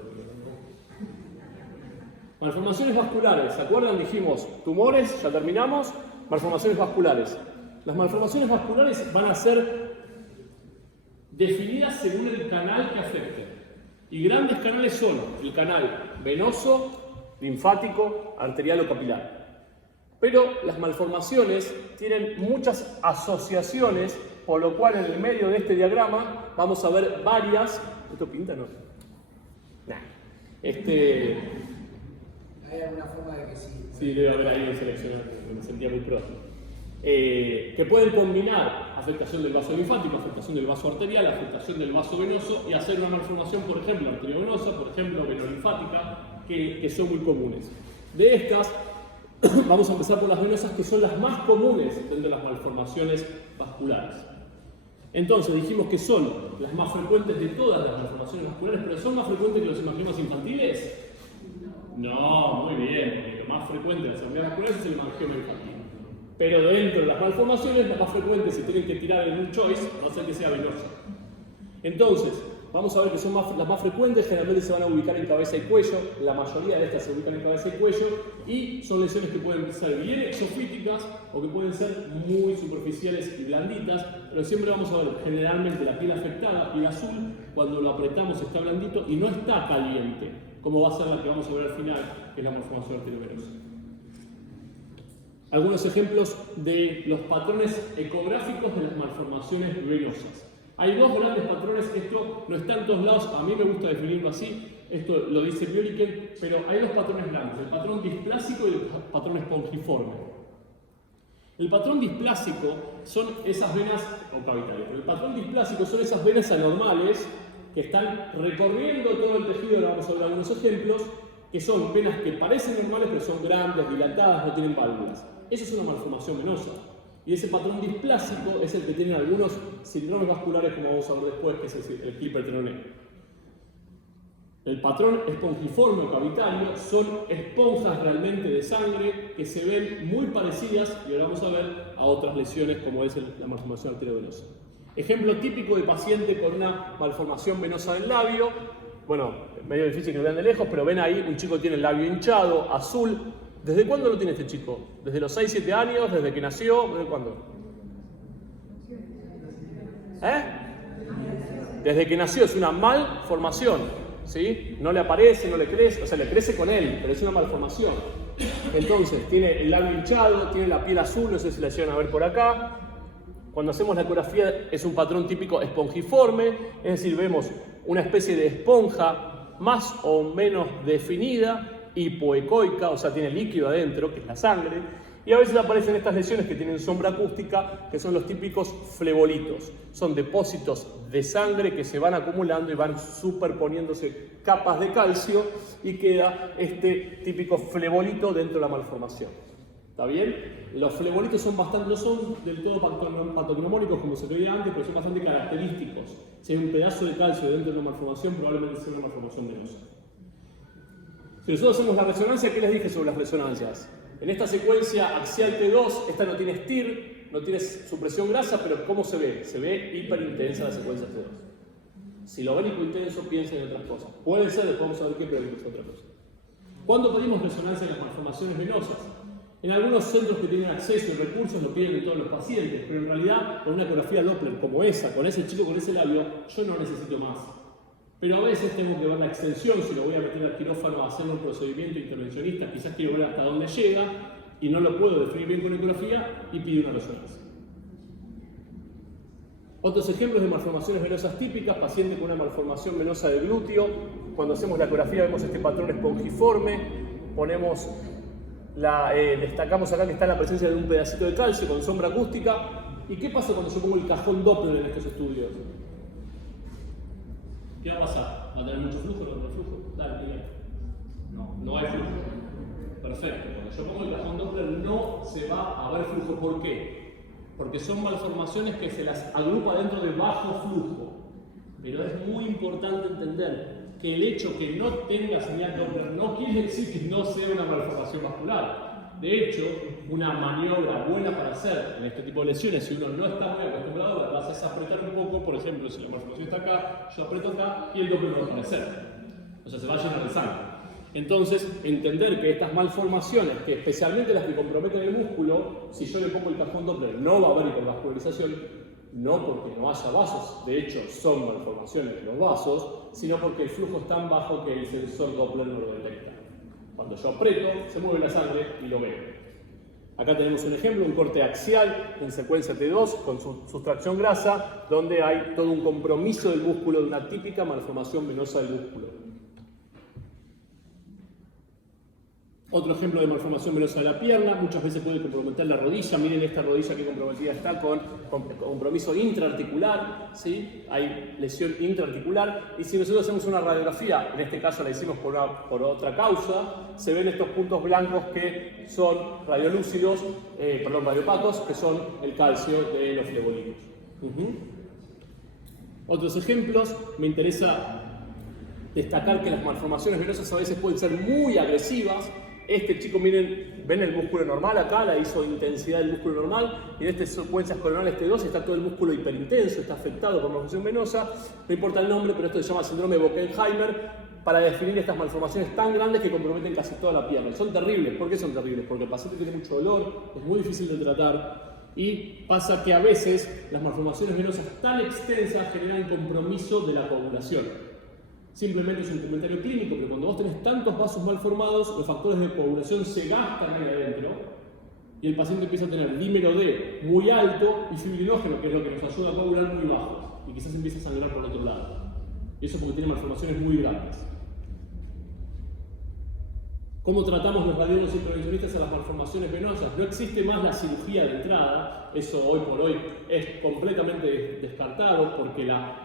Malformaciones vasculares, ¿se acuerdan? Dijimos tumores, ya terminamos. Malformaciones vasculares. Las malformaciones vasculares van a ser definidas según el canal que afecten. Y grandes canales son el canal venoso, linfático, arterial o capilar. Pero las malformaciones tienen muchas asociaciones, por lo cual en el medio de este diagrama vamos a ver varias. ¿Esto pinta no? Nah. ¿Hay alguna forma de que sí? Sí, debe haber ahí un seleccionado, me sentía muy pro. Que pueden combinar afectación del vaso linfático, afectación del vaso arterial, afectación del vaso venoso y hacer una malformación, por ejemplo, arteriovenosa, por ejemplo, venolinfática, que son muy comunes. De estas, vamos a empezar por las venosas, que son las más comunes dentro de las malformaciones vasculares. Entonces, dijimos que son las más frecuentes de todas las malformaciones vasculares, pero ¿son más frecuentes que los hemangiomas infantiles? No, muy bien, porque lo más frecuente de las enfermedades vasculares es el hemangioma infantil. Pero dentro de las malformaciones, la más frecuente, si tienen que tirar en un choice, va a ser que sea venosa. Entonces, vamos a ver que son las más frecuentes, generalmente se van a ubicar en cabeza y cuello, la mayoría de estas se ubican en cabeza y cuello, y son lesiones que pueden ser bien exofíticas o que pueden ser muy superficiales y blanditas, pero siempre vamos a ver generalmente la piel afectada, piel azul, cuando lo apretamos está blandito y no está caliente, como va a ser la que vamos a ver al final, que es la malformación arteriovenosa. Algunos ejemplos de los patrones ecográficos de las malformaciones venosas. Hay dos grandes patrones, esto no está en todos lados, a mí me gusta definirlo así, esto lo dice Björken, pero hay dos patrones grandes, el patrón displásico y el patrón espongiforme. El patrón displásico son esas venas, o cavitales, pero el patrón displásico son esas venas anormales que están recorriendo todo el tejido, ahora vamos a ver algunos ejemplos, que son venas que parecen normales pero son grandes, dilatadas, no tienen válvulas. Eso es una malformación venosa. Y ese patrón displásico es el que tienen algunos síndromes vasculares, como vamos a ver después, que es el hiperteroneo. El patrón espongiforme o cavitario son esponjas realmente de sangre que se ven muy parecidas, y ahora vamos a ver, a otras lesiones como es la malformación arteriovenosa. Ejemplo típico de paciente con una malformación venosa del labio. Bueno, medio difícil que lo vean de lejos, pero ven ahí, un chico tiene el labio hinchado, azul. ¿Desde cuándo lo tiene este chico? ¿Desde los 6-7 años? ¿Desde que nació? ¿Desde cuándo? Desde que nació, es una malformación. ¿Sí? No le aparece, no le crece, o sea, le crece con él, pero es una malformación. Entonces, tiene el labio hinchado, tiene la piel azul, no sé si la llegan a ver por acá. Cuando hacemos la ecografía es un patrón típico espongiforme, es decir, vemos una especie de esponja más o menos definida, hipoecoica, o sea, tiene líquido adentro, que es la sangre. Y a veces aparecen estas lesiones que tienen sombra acústica, que son los típicos flebolitos. Son depósitos de sangre que se van acumulando y van superponiéndose capas de calcio y queda este típico flebolito dentro de la malformación. ¿Está bien? Los flebolitos no son del todo patognomónicos como se veía antes, pero son bastante característicos. Si hay un pedazo de calcio dentro de una malformación, probablemente sea una malformación venosa. Si nosotros hacemos la resonancia, ¿qué les dije sobre las resonancias? En esta secuencia axial T2, esta no tiene STIR, no tiene supresión grasa, pero ¿cómo se ve? Se ve hiperintensa la secuencia T2. Si lo ven hipointenso, piensen en otras cosas. Puede ser, después vamos a ver qué, pero es otra cosa. ¿Cuándo pedimos resonancia en las malformaciones venosas? En algunos centros que tienen acceso y recursos lo piden en todos los pacientes, pero en realidad con una ecografía Doppler como esa, con ese chico con ese labio, yo no necesito más. Pero a veces tengo que ver la extensión, si lo voy a meter al quirófano a hacer un procedimiento intervencionista, quizás quiero ver hasta dónde llega y no lo puedo definir bien con ecografía y pido una resonancia. Otros ejemplos de malformaciones venosas típicas, paciente con una malformación venosa del glúteo. Cuando hacemos la ecografía vemos este patrón espongiforme, ponemos destacamos acá que está la presencia de un pedacito de calcio con sombra acústica. ¿Y qué pasa cuando yo pongo el cajón Doppler en estos estudios? ¿Qué va a pasar? ¿Va a tener mucho flujo o no tener flujo? Dale, Miguel. No hay flujo. Perfecto. Cuando yo pongo el cajón Doppler no se va a ver flujo. ¿Por qué? Porque son malformaciones que se las agrupa dentro de bajo flujo. Pero es muy importante entender que el hecho que no tenga señal Doppler no quiere decir que no sea una malformación vascular. De hecho, una maniobra buena para hacer en este tipo de lesiones, si uno no está muy acostumbrado, lo que hace es apretar un poco. Por ejemplo, si la malformación está acá, yo aprieto acá y el Doppler no va a aparecer. O sea, se va a llenar de sangre. Entonces, entender que estas malformaciones, que especialmente las que comprometen el músculo, si yo le pongo el cajón Doppler no va a haber hipervascularización, no porque no haya vasos, de hecho son malformaciones de los vasos, sino porque el flujo es tan bajo que el sensor Doppler no lo detecta. Cuando yo aprieto, se mueve la sangre y lo veo. Acá tenemos un ejemplo, un corte axial en secuencia T2 con sustracción grasa, donde hay todo un compromiso del músculo de una típica malformación venosa del músculo. Otro ejemplo de malformación venosa de la pierna, muchas veces puede comprometer la rodilla. Miren esta rodilla que comprometida está con compromiso intraarticular, ¿sí? Hay lesión intraarticular. Y si nosotros hacemos una radiografía, en este caso la hicimos por otra causa, se ven estos puntos blancos que son radiolúcidos, radiopacos, que son el calcio de los flebolitos. Otros ejemplos, me interesa destacar que las malformaciones venosas a veces pueden ser muy agresivas. Este chico, miren, ven el músculo normal acá, la intensidad del músculo normal, y en estas secuencias coronales T2 está todo el músculo hiperintenso, está afectado por malformación venosa. No importa el nombre, pero esto se llama síndrome de Bockenheimer, para definir estas malformaciones tan grandes que comprometen casi toda la pierna. Y son terribles. ¿Por qué son terribles? Porque el paciente tiene mucho dolor, es muy difícil de tratar, y pasa que a veces las malformaciones venosas tan extensas generan compromiso de la coagulación. Simplemente es un comentario clínico, pero cuando vos tenés tantos vasos mal formados, los factores de coagulación se gastan ahí adentro y el paciente empieza a tener dímero D muy alto y fibrinógeno, que es lo que nos ayuda a coagular, muy bajo, y quizás empieza a sangrar por otro lado. Y eso porque tiene malformaciones muy grandes. ¿Cómo tratamos los radiólogos intervencionistas a las malformaciones venosas? No existe más la cirugía de entrada, eso hoy por hoy es completamente descartado porque la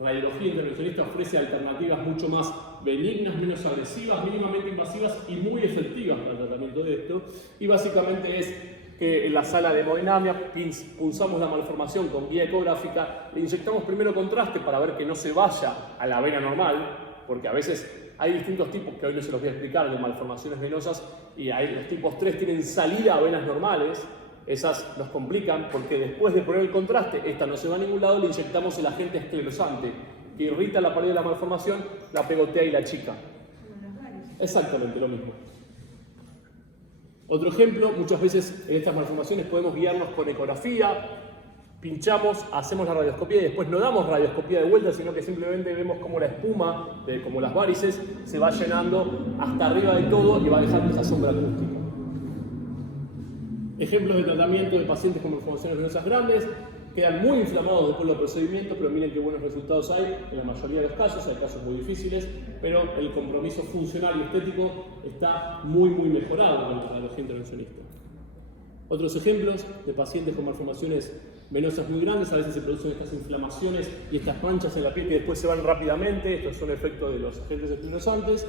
radiología intervencionista ofrece alternativas mucho más benignas, menos agresivas, mínimamente invasivas y muy efectivas para el tratamiento de esto. Y básicamente es que en la sala de hemodinamia punzamos la malformación con guía ecográfica, le inyectamos primero contraste para ver que no se vaya a la vena normal, porque a veces hay distintos tipos que hoy no se los voy a explicar de malformaciones venosas, y los tipos 3 tienen salida a venas normales. Esas nos complican porque después de poner el contraste, esta no se va a ningún lado, le inyectamos el agente esclerosante que irrita la pared de la malformación, la pegotea y la achica. Exactamente lo mismo. Otro ejemplo, muchas veces en estas malformaciones podemos guiarnos con ecografía, pinchamos, hacemos la radioscopía y después no damos radioscopía de vuelta, sino que simplemente vemos cómo la espuma, como las varices, se va llenando hasta arriba de todo y va dejando esa sombra acústica. Ejemplos de tratamiento de pacientes con malformaciones venosas grandes, quedan muy inflamados después del procedimiento, pero miren qué buenos resultados hay en la mayoría de los casos. Hay casos muy difíciles, pero el compromiso funcional y estético está muy mejorado con la tecnología intervencionista. Otros ejemplos de pacientes con malformaciones venosas muy grandes, a veces se producen estas inflamaciones y estas manchas en la piel que después se van rápidamente. Estos son efectos de los agentes esclerosantes,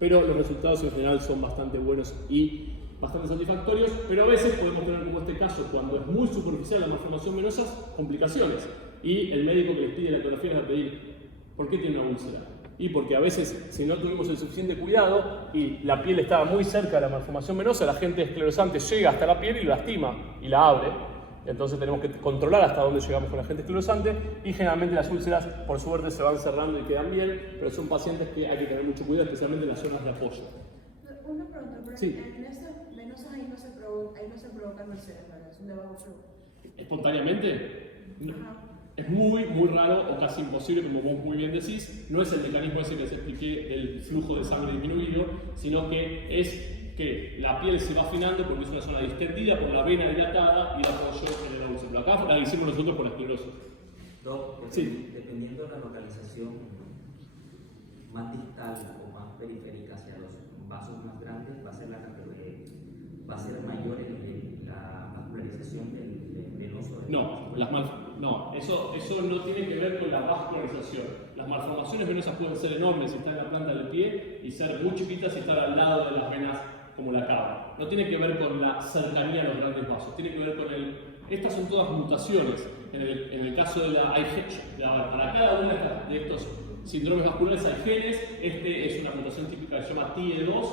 pero los resultados en general son bastante buenos y bastante satisfactorios, pero a veces podemos tener, como este caso, cuando es muy superficial la malformación venosa, complicaciones. Y el médico que les pide la ecografía les va a pedir, ¿por qué tiene una úlcera? Y porque a veces, si no tuvimos el suficiente cuidado y la piel estaba muy cerca de la malformación venosa, el agente esclerosante llega hasta la piel y la lastima y la abre. Entonces tenemos que controlar hasta dónde llegamos con el agente esclerosante, y generalmente las úlceras, por suerte, se van cerrando y quedan bien, pero son pacientes que hay que tener mucho cuidado, especialmente en las zonas de apoyo. Una pregunta, pero sí. En estas venosas ahí no se provocan úlceras, ¿verdad? Es un debajo flujo. ¿Espontáneamente? No. Es muy raro o casi imposible, como vos muy bien decís. No es el mecanismo ese que les expliqué del flujo de sangre disminuido, sino que es que la piel se va afinando porque es una zona distendida por la vena dilatada y el apoyo en el úlcera. Acá la hicimos nosotros por la esclerosis. Doc, sí. Dependiendo de la localización más distal o más periférica hacia los vasos más grandes, va a ser mayor la vascularización del venoso. No, eso no tiene que ver con la vascularización. Las malformaciones venosas pueden ser enormes si están en la planta del pie y ser muy chiquitas si están al lado de las venas como la cabra. No tiene que ver con la cercanía a los grandes vasos, tiene que ver con estas son todas mutaciones. En el caso de para cada uno de estos síndromes vasculares hay genes. Este es una mutación típica que se llama TIE2,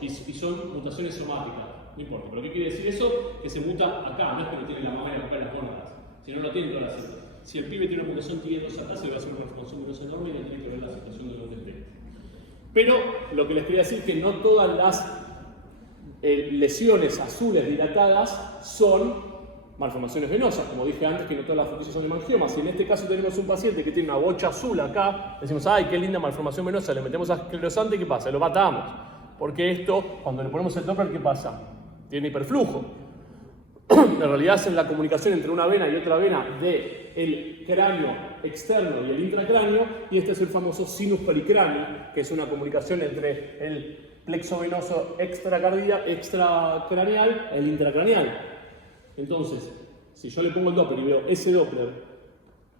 y son mutaciones somáticas. No importa, pero ¿qué quiere decir eso? Que se muta acá, no es que no tiene la mamá y acá las gónadas, sino lo tiene todas las células. Si el pibe tiene una mutación TIE2 acá, se le va a hacer una malformación venosa enorme y no tiene que ver la situación de donde esté. Pero lo que les quería decir es que no todas las lesiones azules dilatadas son malformaciones venosas, como dije antes, que no todas las fruticias son hemangiomas. Si en este caso tenemos un paciente que tiene una bocha azul acá, decimos, ¡ay, qué linda malformación venosa! Le metemos a esclerosante, ¿qué pasa? Lo matamos. Porque esto, cuando le ponemos el Doppler, ¿qué pasa? Tiene hiperflujo. En realidad es la comunicación entre una vena y otra vena del cráneo externo y el intracráneo, y este es el famoso sinus pericráneo, que es una comunicación entre el plexo venoso extracraneal e el intracraneal. Entonces, si yo le pongo el Doppler y veo ese Doppler,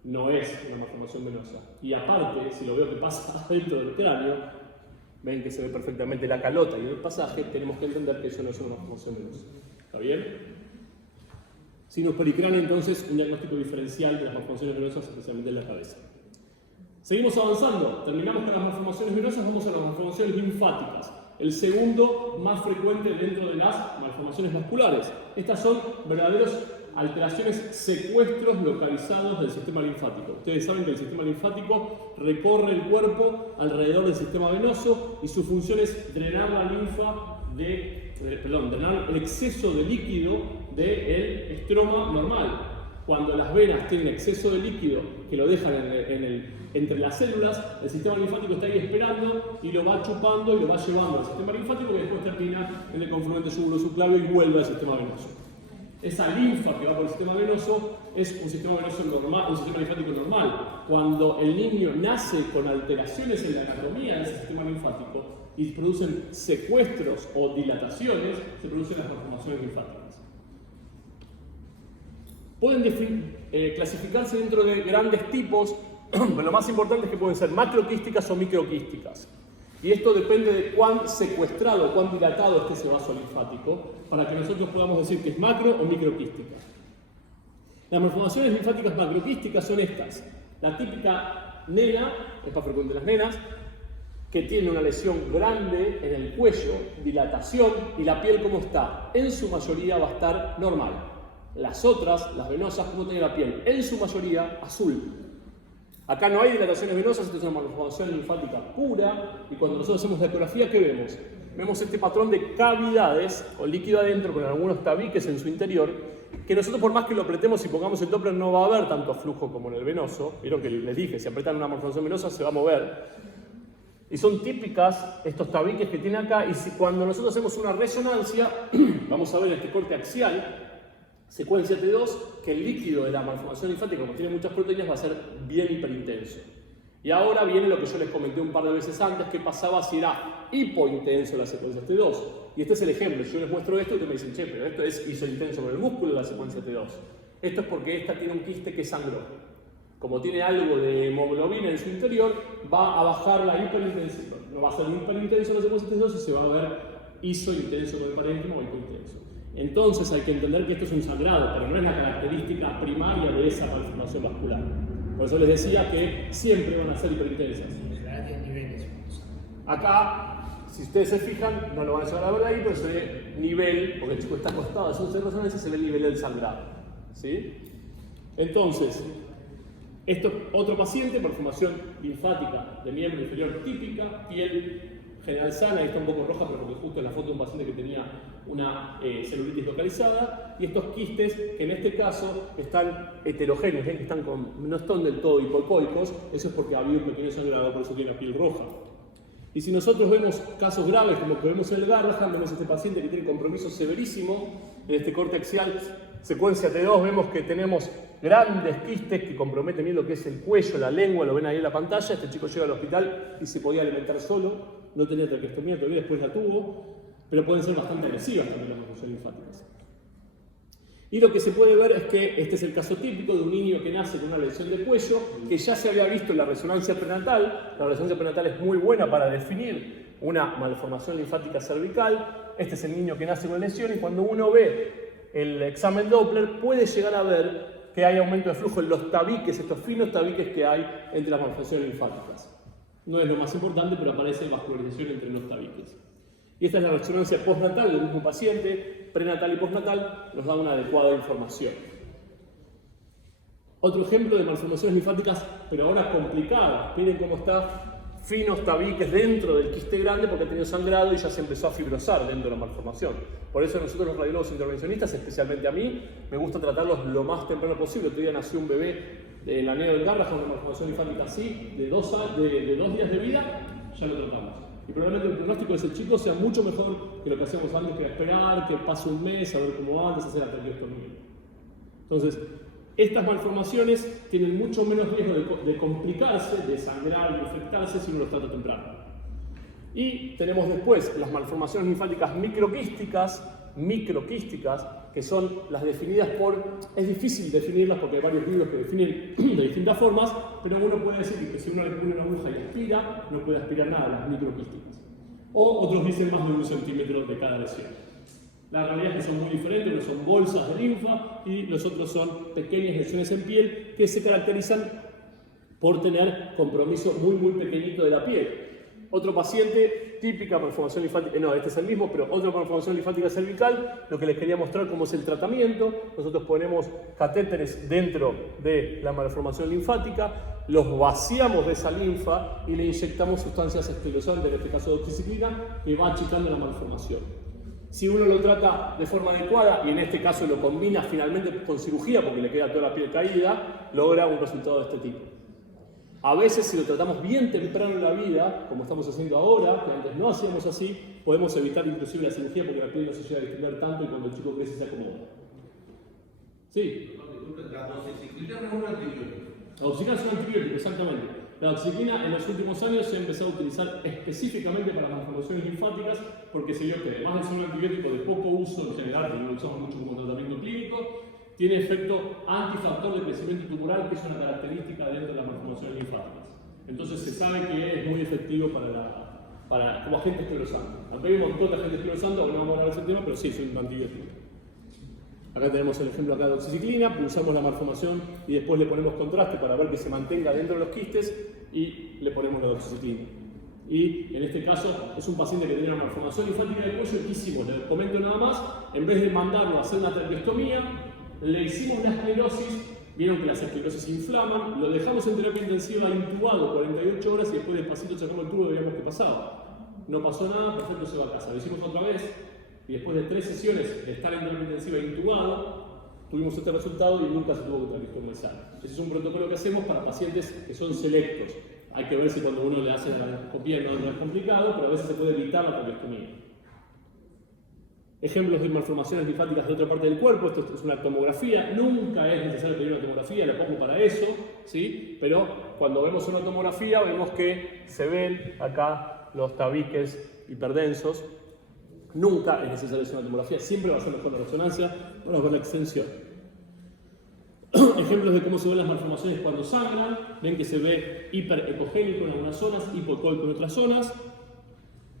no es una malformación venosa. Y aparte, si lo veo que pasa dentro del cráneo, ven que se ve perfectamente la calota y el pasaje, tenemos que entender que eso no es una malformación venosa. ¿Está bien? Sinus pericráneo, entonces, un diagnóstico diferencial de las malformaciones venosas, especialmente en la cabeza. Seguimos avanzando. Terminamos con las malformaciones venosas, vamos a las malformaciones linfáticas. El segundo más frecuente dentro de las malformaciones vasculares. Estas son verdaderos alteraciones, secuestros localizados del sistema linfático. Ustedes saben que el sistema linfático recorre el cuerpo alrededor del sistema venoso y su función es drenar la linfa drenar el exceso de líquido del estroma normal. Cuando las venas tienen exceso de líquido que lo dejan entre las células, el sistema linfático está ahí esperando y lo va chupando y lo va llevando al sistema linfático, que después termina en el confluente súbulo-subclavio y vuelve al sistema venoso. Esa linfa que va por el sistema venoso es un sistema venoso normal, un sistema linfático normal. Cuando el niño nace con alteraciones en la anatomía de ese sistema linfático y producen secuestros o dilataciones, se producen las malformaciones linfáticas. Pueden clasificarse dentro de grandes tipos Pero lo más importante es que pueden ser macroquísticas o microquísticas. Y esto depende de cuán secuestrado, cuán dilatado esté ese vaso linfático, para que nosotros podamos decir que es macro o microquística. Las malformaciones linfáticas macroquísticas son estas. La típica nena, es más frecuente en las nenas, que tiene una lesión grande en el cuello, dilatación, y la piel ¿cómo está? En su mayoría va a estar normal. Las otras, las venosas, ¿cómo tiene la piel? En su mayoría azul. Acá no hay dilataciones venosas, esto es una malformación linfática pura, y cuando nosotros hacemos la ecografía, ¿qué vemos? Vemos este patrón de cavidades, o líquido adentro, con algunos tabiques en su interior, que nosotros por más que lo apretemos y pongamos el Doppler no va a haber tanto flujo como en el venoso. Vieron que les dije, si apretan una malformación venosa se va a mover. Y son típicas estos tabiques que tiene acá, y si cuando nosotros hacemos una resonancia, vamos a ver este corte axial, secuencia T2, que el líquido de la malformación linfática, como tiene muchas proteínas, va a ser bien hiperintenso. Y ahora viene lo que yo les comenté un par de veces antes, que pasaba si era hipointenso la secuencia T2. Y este es el ejemplo, yo les muestro esto y ustedes me dicen, che, pero esto es isointenso con el músculo de la secuencia T2. Esto es porque esta tiene un quiste que sangró. Como tiene algo de hemoglobina en su interior, va a bajar la hiperintensidad. No va a ser hiperintenso la secuencia T2 y se va a ver isointenso con el parénquima o hipointenso. Entonces hay que entender que esto es un sangrado, pero no es la característica primaria de esa malformación vascular. Por eso les decía que siempre van a ser hiperintensas. Acá, si ustedes se fijan, no lo van a llegar a ver ahí, pero se ve nivel, porque el chico está acostado, es un resonancia, se ve el nivel del sangrado. ¿Sí? Entonces, esto es otro paciente, malformación linfática de miembro inferior típica, piel general sana, y está un poco roja, pero porque justo es la foto de un paciente que tenía una celulitis localizada, y estos quistes que en este caso están heterogéneos, que están no están del todo hipoecoicos, eso es porque ha habido un pequeño sangrado, por eso tiene la piel roja. Y si nosotros vemos casos graves como que vemos en el Garrahan, vemos este paciente que tiene compromiso severísimo en este corte axial, secuencia T2, vemos que tenemos grandes quistes que comprometen bien lo que es el cuello, la lengua, lo ven ahí en la pantalla. Este chico llega al hospital y se podía alimentar solo, no tenía traqueostomía todavía, después la tuvo, pero pueden ser bastante agresivas también las malformaciones linfáticas. Y lo que se puede ver es que este es el caso típico de un niño que nace con una lesión de cuello, que ya se había visto en la resonancia prenatal. La resonancia prenatal es muy buena para definir una malformación linfática cervical. Este es el niño que nace con lesión, y cuando uno ve el examen Doppler puede llegar a ver que hay aumento de flujo en los tabiques, estos finos tabiques que hay entre las malformaciones linfáticas. No es lo más importante, pero aparece vascularización entre los tabiques. Y esta es la resonancia postnatal del mismo paciente, prenatal y postnatal, nos da una adecuada información. Otro ejemplo de malformaciones linfáticas, pero ahora complicadas. Miren cómo está, finos tabiques dentro del quiste grande porque ha tenido sangrado y ya se empezó a fibrosar dentro de la malformación. Por eso nosotros los radiólogos intervencionistas, especialmente a mí, me gusta tratarlos lo más temprano posible. Otro día nació un bebé en la neo del Garrahan, una malformación linfática así, de 2 días de vida, ya lo tratamos. Y probablemente el pronóstico de ese chico sea mucho mejor que lo que hacíamos antes, que era esperar, que pase un mes, a ver cómo antes, hacer la traqueostomía. Entonces, estas malformaciones tienen mucho menos riesgo de complicarse, de sangrar y infectarse si uno los trata temprano. Y tenemos después las malformaciones linfáticas microquísticas, que son las definidas por... Es difícil definirlas porque hay varios libros que definen de distintas formas, pero uno puede decir que si uno le pone una aguja y aspira, no puede aspirar nada de las microquísticas. O otros dicen más de 1 centímetro de cada lesión. La realidad es que son muy diferentes, unos son bolsas de linfa y los otros son pequeñas lesiones en piel que se caracterizan por tener compromiso muy pequeñito de la piel. Otro paciente, típica malformación linfática, no, este es el mismo, pero otra malformación linfática cervical, lo que les quería mostrar cómo es el tratamiento. Nosotros ponemos catéteres dentro de la malformación linfática, los vaciamos de esa linfa y le inyectamos sustancias esclerosantes, en este caso doxiciclina, que va achicando la malformación. Si uno lo trata de forma adecuada, y en este caso lo combina finalmente con cirugía porque le queda toda la piel caída, logra un resultado de este tipo. A veces, si lo tratamos bien temprano en la vida, como estamos haciendo ahora, que antes no hacíamos así, podemos evitar inclusive la cirugía porque la piel no se llega a distender tanto y cuando el chico crece se acomoda. ¿Sí? La doxiciclina no es un antibiótico. La doxiciclina es un antibiótico, exactamente. La doxiciclina en los últimos años se ha empezado a utilizar específicamente para las malformaciones linfáticas porque se vio que además de ser un antibiótico de poco uso en general, porque lo usamos mucho como tratamiento clínico, tiene efecto antifactor de crecimiento tumoral, que es una característica dentro de las malformaciones linfáticas. Entonces se sabe que es muy efectivo como agente esclerosante. Aunque hay un montón de agentes esclerosantes, no vamos a hablar de ese tema, pero sí, es un antibiótico. Acá tenemos el ejemplo de doxiciclina, pulsamos la malformación y después le ponemos contraste para ver que se mantenga dentro de los quistes y le ponemos la doxiciclina. Y en este caso es un paciente que tenía una malformación linfática del cuello. ¿Qué hicimos? Les comento nada más, en vez de mandarlo a hacer una traqueostomía, le hicimos una esclerosis. Vieron que las esclerosis inflaman, lo dejamos en terapia intensiva intubado 48 horas y después despacito sacamos el tubo y veíamos qué pasaba. No pasó nada, perfecto, se va a casa. Lo hicimos otra vez y después de 3 sesiones de estar en terapia intensiva intubado, tuvimos este resultado y nunca se tuvo que traqueostomizar. Ese es un protocolo que hacemos para pacientes que son selectos. Hay que ver si cuando uno le hace la endoscopía no es complicado, pero a veces se puede evitar la traqueostomía. Ejemplos de malformaciones linfáticas de otra parte del cuerpo, esto es una tomografía, nunca es necesario tener una tomografía, la pongo para eso, ¿sí? Pero cuando vemos una tomografía vemos que se ven acá los tabiques hiperdensos, nunca es necesario hacer una tomografía, siempre va a ser mejor la resonancia para ver la extensión. Ejemplos de cómo se ven las malformaciones cuando sangran, ven que se ve hiperecogénico en algunas zonas, hipoecoico en otras zonas,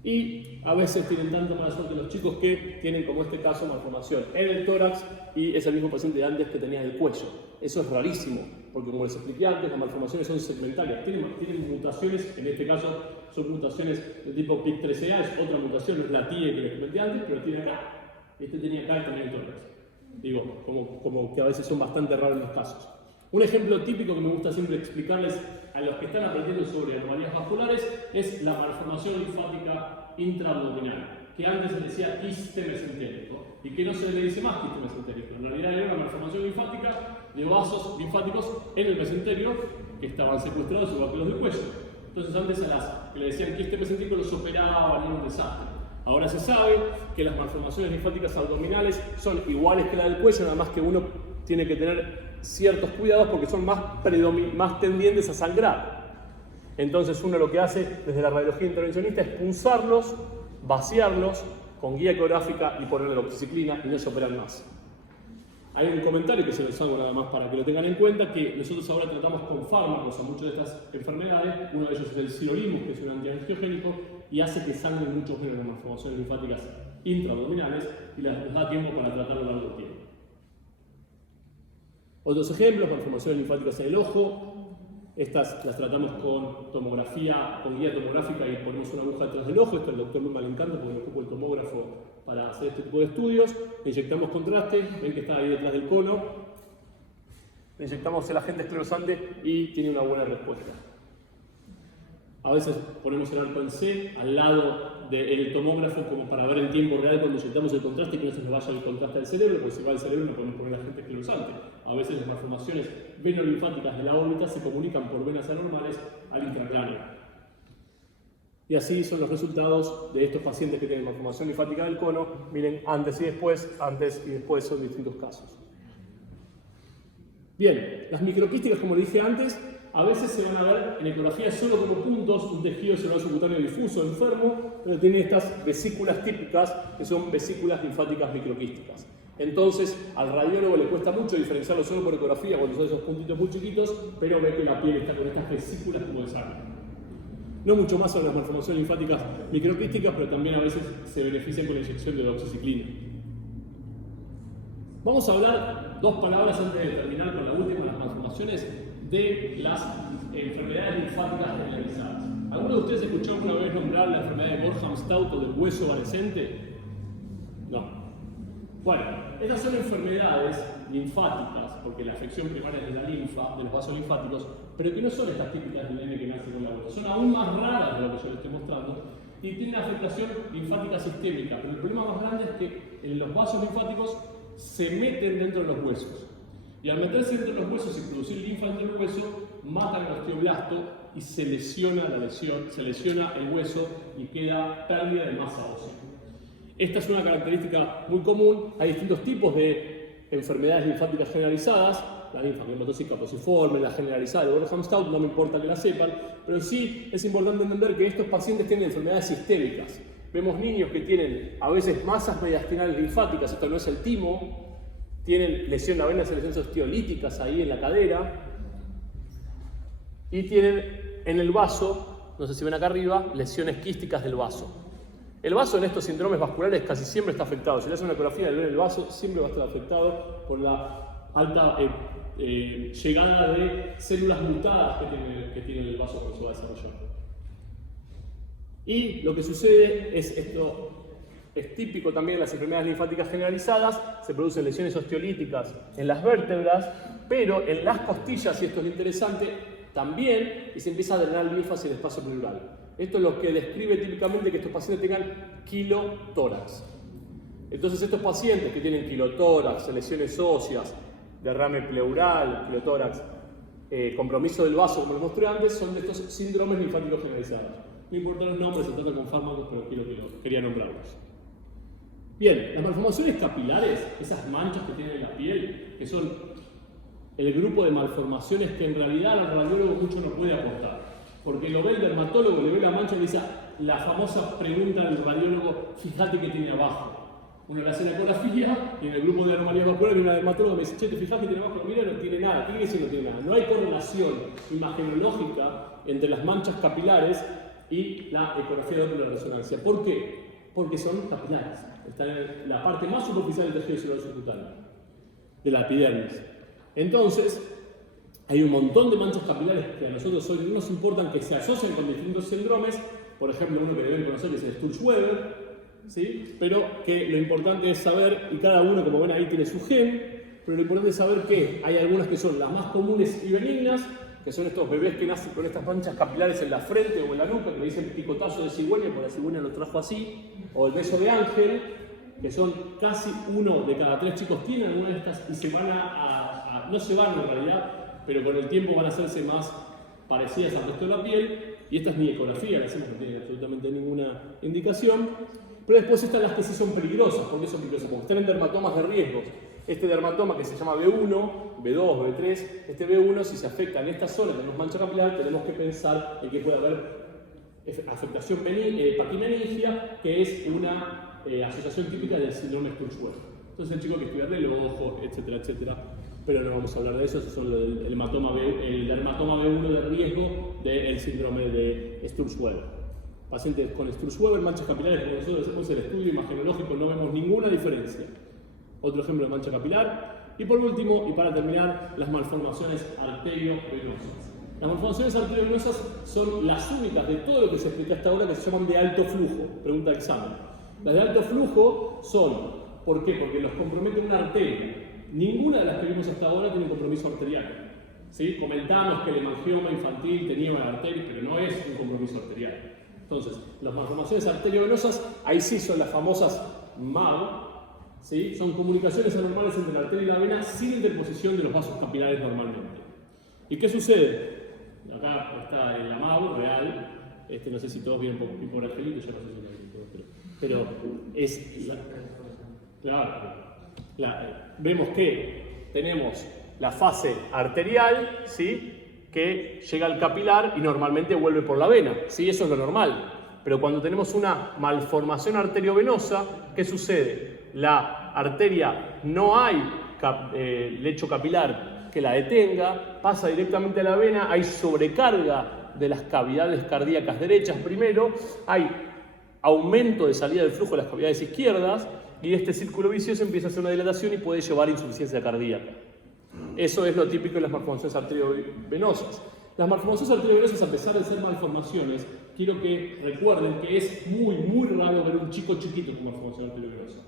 y a veces tienen tanta mala suerte los chicos que tienen, como este caso, malformación en el tórax y es el mismo paciente de antes que tenía en el cuello. Eso es rarísimo, porque como les expliqué antes, las malformaciones son segmentarias, tienen mutaciones, en este caso son mutaciones de tipo PIK3CA, es otra mutación, no es la TIE que les comenté antes, pero tiene acá. Este tenía acá y tenía el tórax. Digo, como que a veces son bastante raros los casos. Un ejemplo típico que me gusta siempre explicarles a los que están aprendiendo sobre anomalías vasculares es la malformación linfática intraabdominal, que antes se decía quiste mesentérico y que no se le dice más quiste mesentérico. En realidad era una malformación linfática de vasos linfáticos en el mesenterio que estaban secuestrados igual que los del cuello. Entonces antes a las que le decían quiste mesentérico los operaban, era un desastre. Ahora se sabe que las malformaciones linfáticas abdominales son iguales que la del cuello, nada más que uno tiene que tener ciertos cuidados porque son más tendientes a sangrar. Entonces uno lo que hace desde la radiología intervencionista es punzarlos, vaciarlos con guía ecográfica y ponerle doxiciclina y no se operan más. Hay un comentario que se los hago nada más para que lo tengan en cuenta, que nosotros ahora tratamos con fármacos a muchas de estas enfermedades. Uno de ellos es el sirolimus, que es un antiangiogénico y hace que sangren mucho menos las malformaciones linfáticas intraabdominales y les da tiempo para tratarlo a largo tiempo. Otros ejemplos, malformaciones linfáticas en el ojo. Estas las tratamos con tomografía, con guía tomográfica y ponemos una aguja detrás del ojo. Esto al doctor Luma le encanta porque me ocupo el tomógrafo para hacer este tipo de estudios. Le inyectamos contraste, ven que está ahí detrás del cono. Le inyectamos el agente esclerosante y tiene una buena respuesta. A veces ponemos el arco en C al lado del tomógrafo como para ver en tiempo real cuando inyectamos el contraste y que no se nos vaya el contraste al cerebro, porque si va al cerebro no podemos poner agente esclerosante. A veces las malformaciones venolinfáticas de la órbita se comunican por venas anormales al intracráneo. Y así son los resultados de estos pacientes que tienen malformación linfática del cono. Miren, antes y después son distintos casos. Bien, las microquísticas, como dije antes, a veces se van a ver en ecografía solo como puntos, un tejido celular subcutáneo difuso, enfermo, pero tiene estas vesículas típicas, que son vesículas linfáticas microquísticas. Entonces, al radiólogo le cuesta mucho diferenciarlo solo por ecografía cuando son esos puntitos muy chiquitos, pero ve que la piel está con estas vesículas como de sangre. No mucho más sobre las malformaciones linfáticas microquísticas, pero también a veces se benefician con la inyección de doxiciclina. Vamos a hablar dos palabras antes de terminar con la última, las malformaciones de las enfermedades linfáticas generalizadas. ¿Alguno de ustedes escuchó alguna vez nombrar la enfermedad de Gorham-Stout o del hueso vanescente? No. Bueno, estas son enfermedades linfáticas, porque la afección primaria es de la linfa, de los vasos linfáticos, pero que no son estas típicas del nene que nace con la gota. Son aún más raras de lo que yo les estoy mostrando y tienen afectación linfática sistémica. Pero el problema más grande es que los vasos linfáticos se meten dentro de los huesos. Y al meterse dentro de los huesos y producir linfa dentro del hueso, matan el osteoblasto y se lesiona el hueso y queda pérdida de masa ósea. Esta es una característica muy común. Hay distintos tipos de enfermedades linfáticas generalizadas. La linfadenocitosis posiforme, la generalizada de Gorham-Stout, no me importa que la sepan, pero sí es importante entender que estos pacientes tienen enfermedades sistémicas. Vemos niños que tienen a veces masas mediastinales linfáticas, esto no es el timo, tienen las venas de lesiones osteolíticas ahí en la cadera, y tienen en el vaso, no sé si ven acá arriba, lesiones quísticas del vaso. El vaso en estos síndromes vasculares casi siempre está afectado. Si le hacen una ecografía del el vaso, siempre va a estar afectado por la alta llegada de células mutadas que tiene el vaso cuando se va a desarrollar. Y lo que sucede es esto. Es típico también en las enfermedades linfáticas generalizadas, se producen lesiones osteolíticas en las vértebras, pero en las costillas, y esto es lo interesante, también, y se empieza a drenar linfa hacia el espacio pleural. Esto es lo que describe típicamente que estos pacientes tengan quilotórax. Entonces estos pacientes que tienen quilotórax, lesiones óseas, derrame pleural, quilotórax, compromiso del vaso, como les mostré antes, son de estos síndromes linfáticos generalizados. No importan los nombres, se trata con fármacos, pero aquí quería nombrarlos. Bien, las malformaciones capilares, esas manchas que tiene en la piel, que son el grupo de malformaciones que en realidad al radiólogo mucho no puede aportar. Porque lo ve el dermatólogo, le ve la mancha y le dice la famosa pregunta del radiólogo, fíjate que tiene abajo. Uno le hace la ecografía y en el grupo de anomalías vasculares viene el dermatólogo y me dice, che, te fijas que tiene abajo, mira, no tiene nada. ¿Qué quiere decir no tiene nada? No hay correlación imagenológica entre las manchas capilares y la ecografía de Doppler de resonancia. ¿Por qué? Porque son capilares. Están en la parte más superficial del tejido celular subcutáneo, de la epidermis. Entonces, hay un montón de manchas capilares que a nosotros hoy no nos importan, que se asocian con distintos síndromes. Por ejemplo, uno que deben conocer que es el Sturge-Weber, ¿sí? Pero que lo importante es saber, y cada uno, como ven ahí, tiene su gen, pero lo importante es saber que hay algunas que son las más comunes y benignas, que son estos bebés que nacen con estas manchas capilares en la frente o en la nuca, que le dicen picotazo de cigüeña, porque la cigüeña lo trajo así, o el beso de ángel, que son casi 1 de cada 3 chicos tienen alguna de estas y se van no se van en realidad, pero con el tiempo van a hacerse más parecidas al resto de la piel, y esta es mi ecografía, que no tiene absolutamente ninguna indicación. Pero después están las que sí son peligrosas. ¿Por qué son peligrosas? Porque están en dermatomas de riesgos. Este dermatoma que se llama B1, B2, B3, este B1, si se afecta en esta zona, tenemos mancha capilar, tenemos que pensar en que puede haber afectación paquimeningia, que es una asociación típica del síndrome Sturge-Weber. Entonces el chico hay que estudiarle el ojo, etcétera, etcétera. Pero no vamos a hablar de eso, eso son el dermatoma B1 de riesgo del síndrome de Sturge-Weber. Pacientes con Sturge-Weber, manchas capilares, como nosotros hacemos el estudio imagenológico, no vemos ninguna diferencia. Otro ejemplo de mancha capilar. Y por último, y para terminar, las malformaciones arteriovenosas. Las malformaciones arteriovenosas son las únicas de todo lo que se explica hasta ahora que se llaman de alto flujo. Pregunta de examen. Las de alto flujo son, ¿por qué? Porque los compromete una arteria. Ninguna de las que vimos hasta ahora tiene un compromiso arterial. ¿Sí? Comentamos que el hemangioma infantil tenía una arteria, pero no es un compromiso arterial. Entonces, las malformaciones arteriovenosas, ahí sí son las famosas MAV, ¿sí? Son comunicaciones anormales entre la arteria y la vena sin interposición de los vasos capilares normalmente. ¿Y qué sucede? Acá está el MAV real, no sé si todos vieron por Angelito, ya no sé si lo vieron, pero es... vemos que tenemos la fase arterial, ¿sí? Que llega al capilar y normalmente vuelve por la vena, ¿sí? Eso es lo normal. Pero cuando tenemos una malformación arteriovenosa, ¿qué sucede? La arteria no hay lecho capilar que la detenga, pasa directamente a la vena, hay sobrecarga de las cavidades cardíacas derechas primero, hay aumento de salida del flujo de las cavidades izquierdas y este círculo vicioso empieza a hacer una dilatación y puede llevar a insuficiencia cardíaca. Eso es lo típico de las malformaciones arteriovenosas. Las malformaciones arteriovenosas, a pesar de ser malformaciones, quiero que recuerden que es muy raro ver un chico chiquito con malformación arteriovenosa.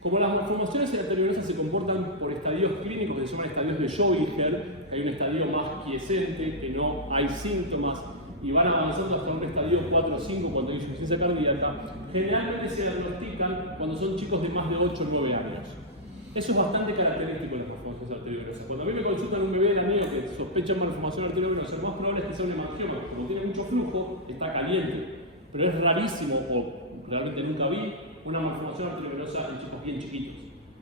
Como las malformaciones arteriovenosas se comportan por estadios clínicos que se llaman estadios de Joginger, que hay un estadio más quiescente, que no hay síntomas, y van avanzando hasta un estadio 4 o 5 cuando hay insuficiencia cardíaca, generalmente se diagnostican cuando son chicos de más de 8 o 9 años. Eso es bastante característico de las malformaciones arteriovenosas. Cuando a mí me consultan un bebé de la niño que sospecha malformación arteriovenosa, lo más probable es que sea un hemangioma, como tiene mucho flujo, está caliente. Pero es rarísimo, o realmente nunca vi, una malformación arteriovenosa en chicos bien chiquitos.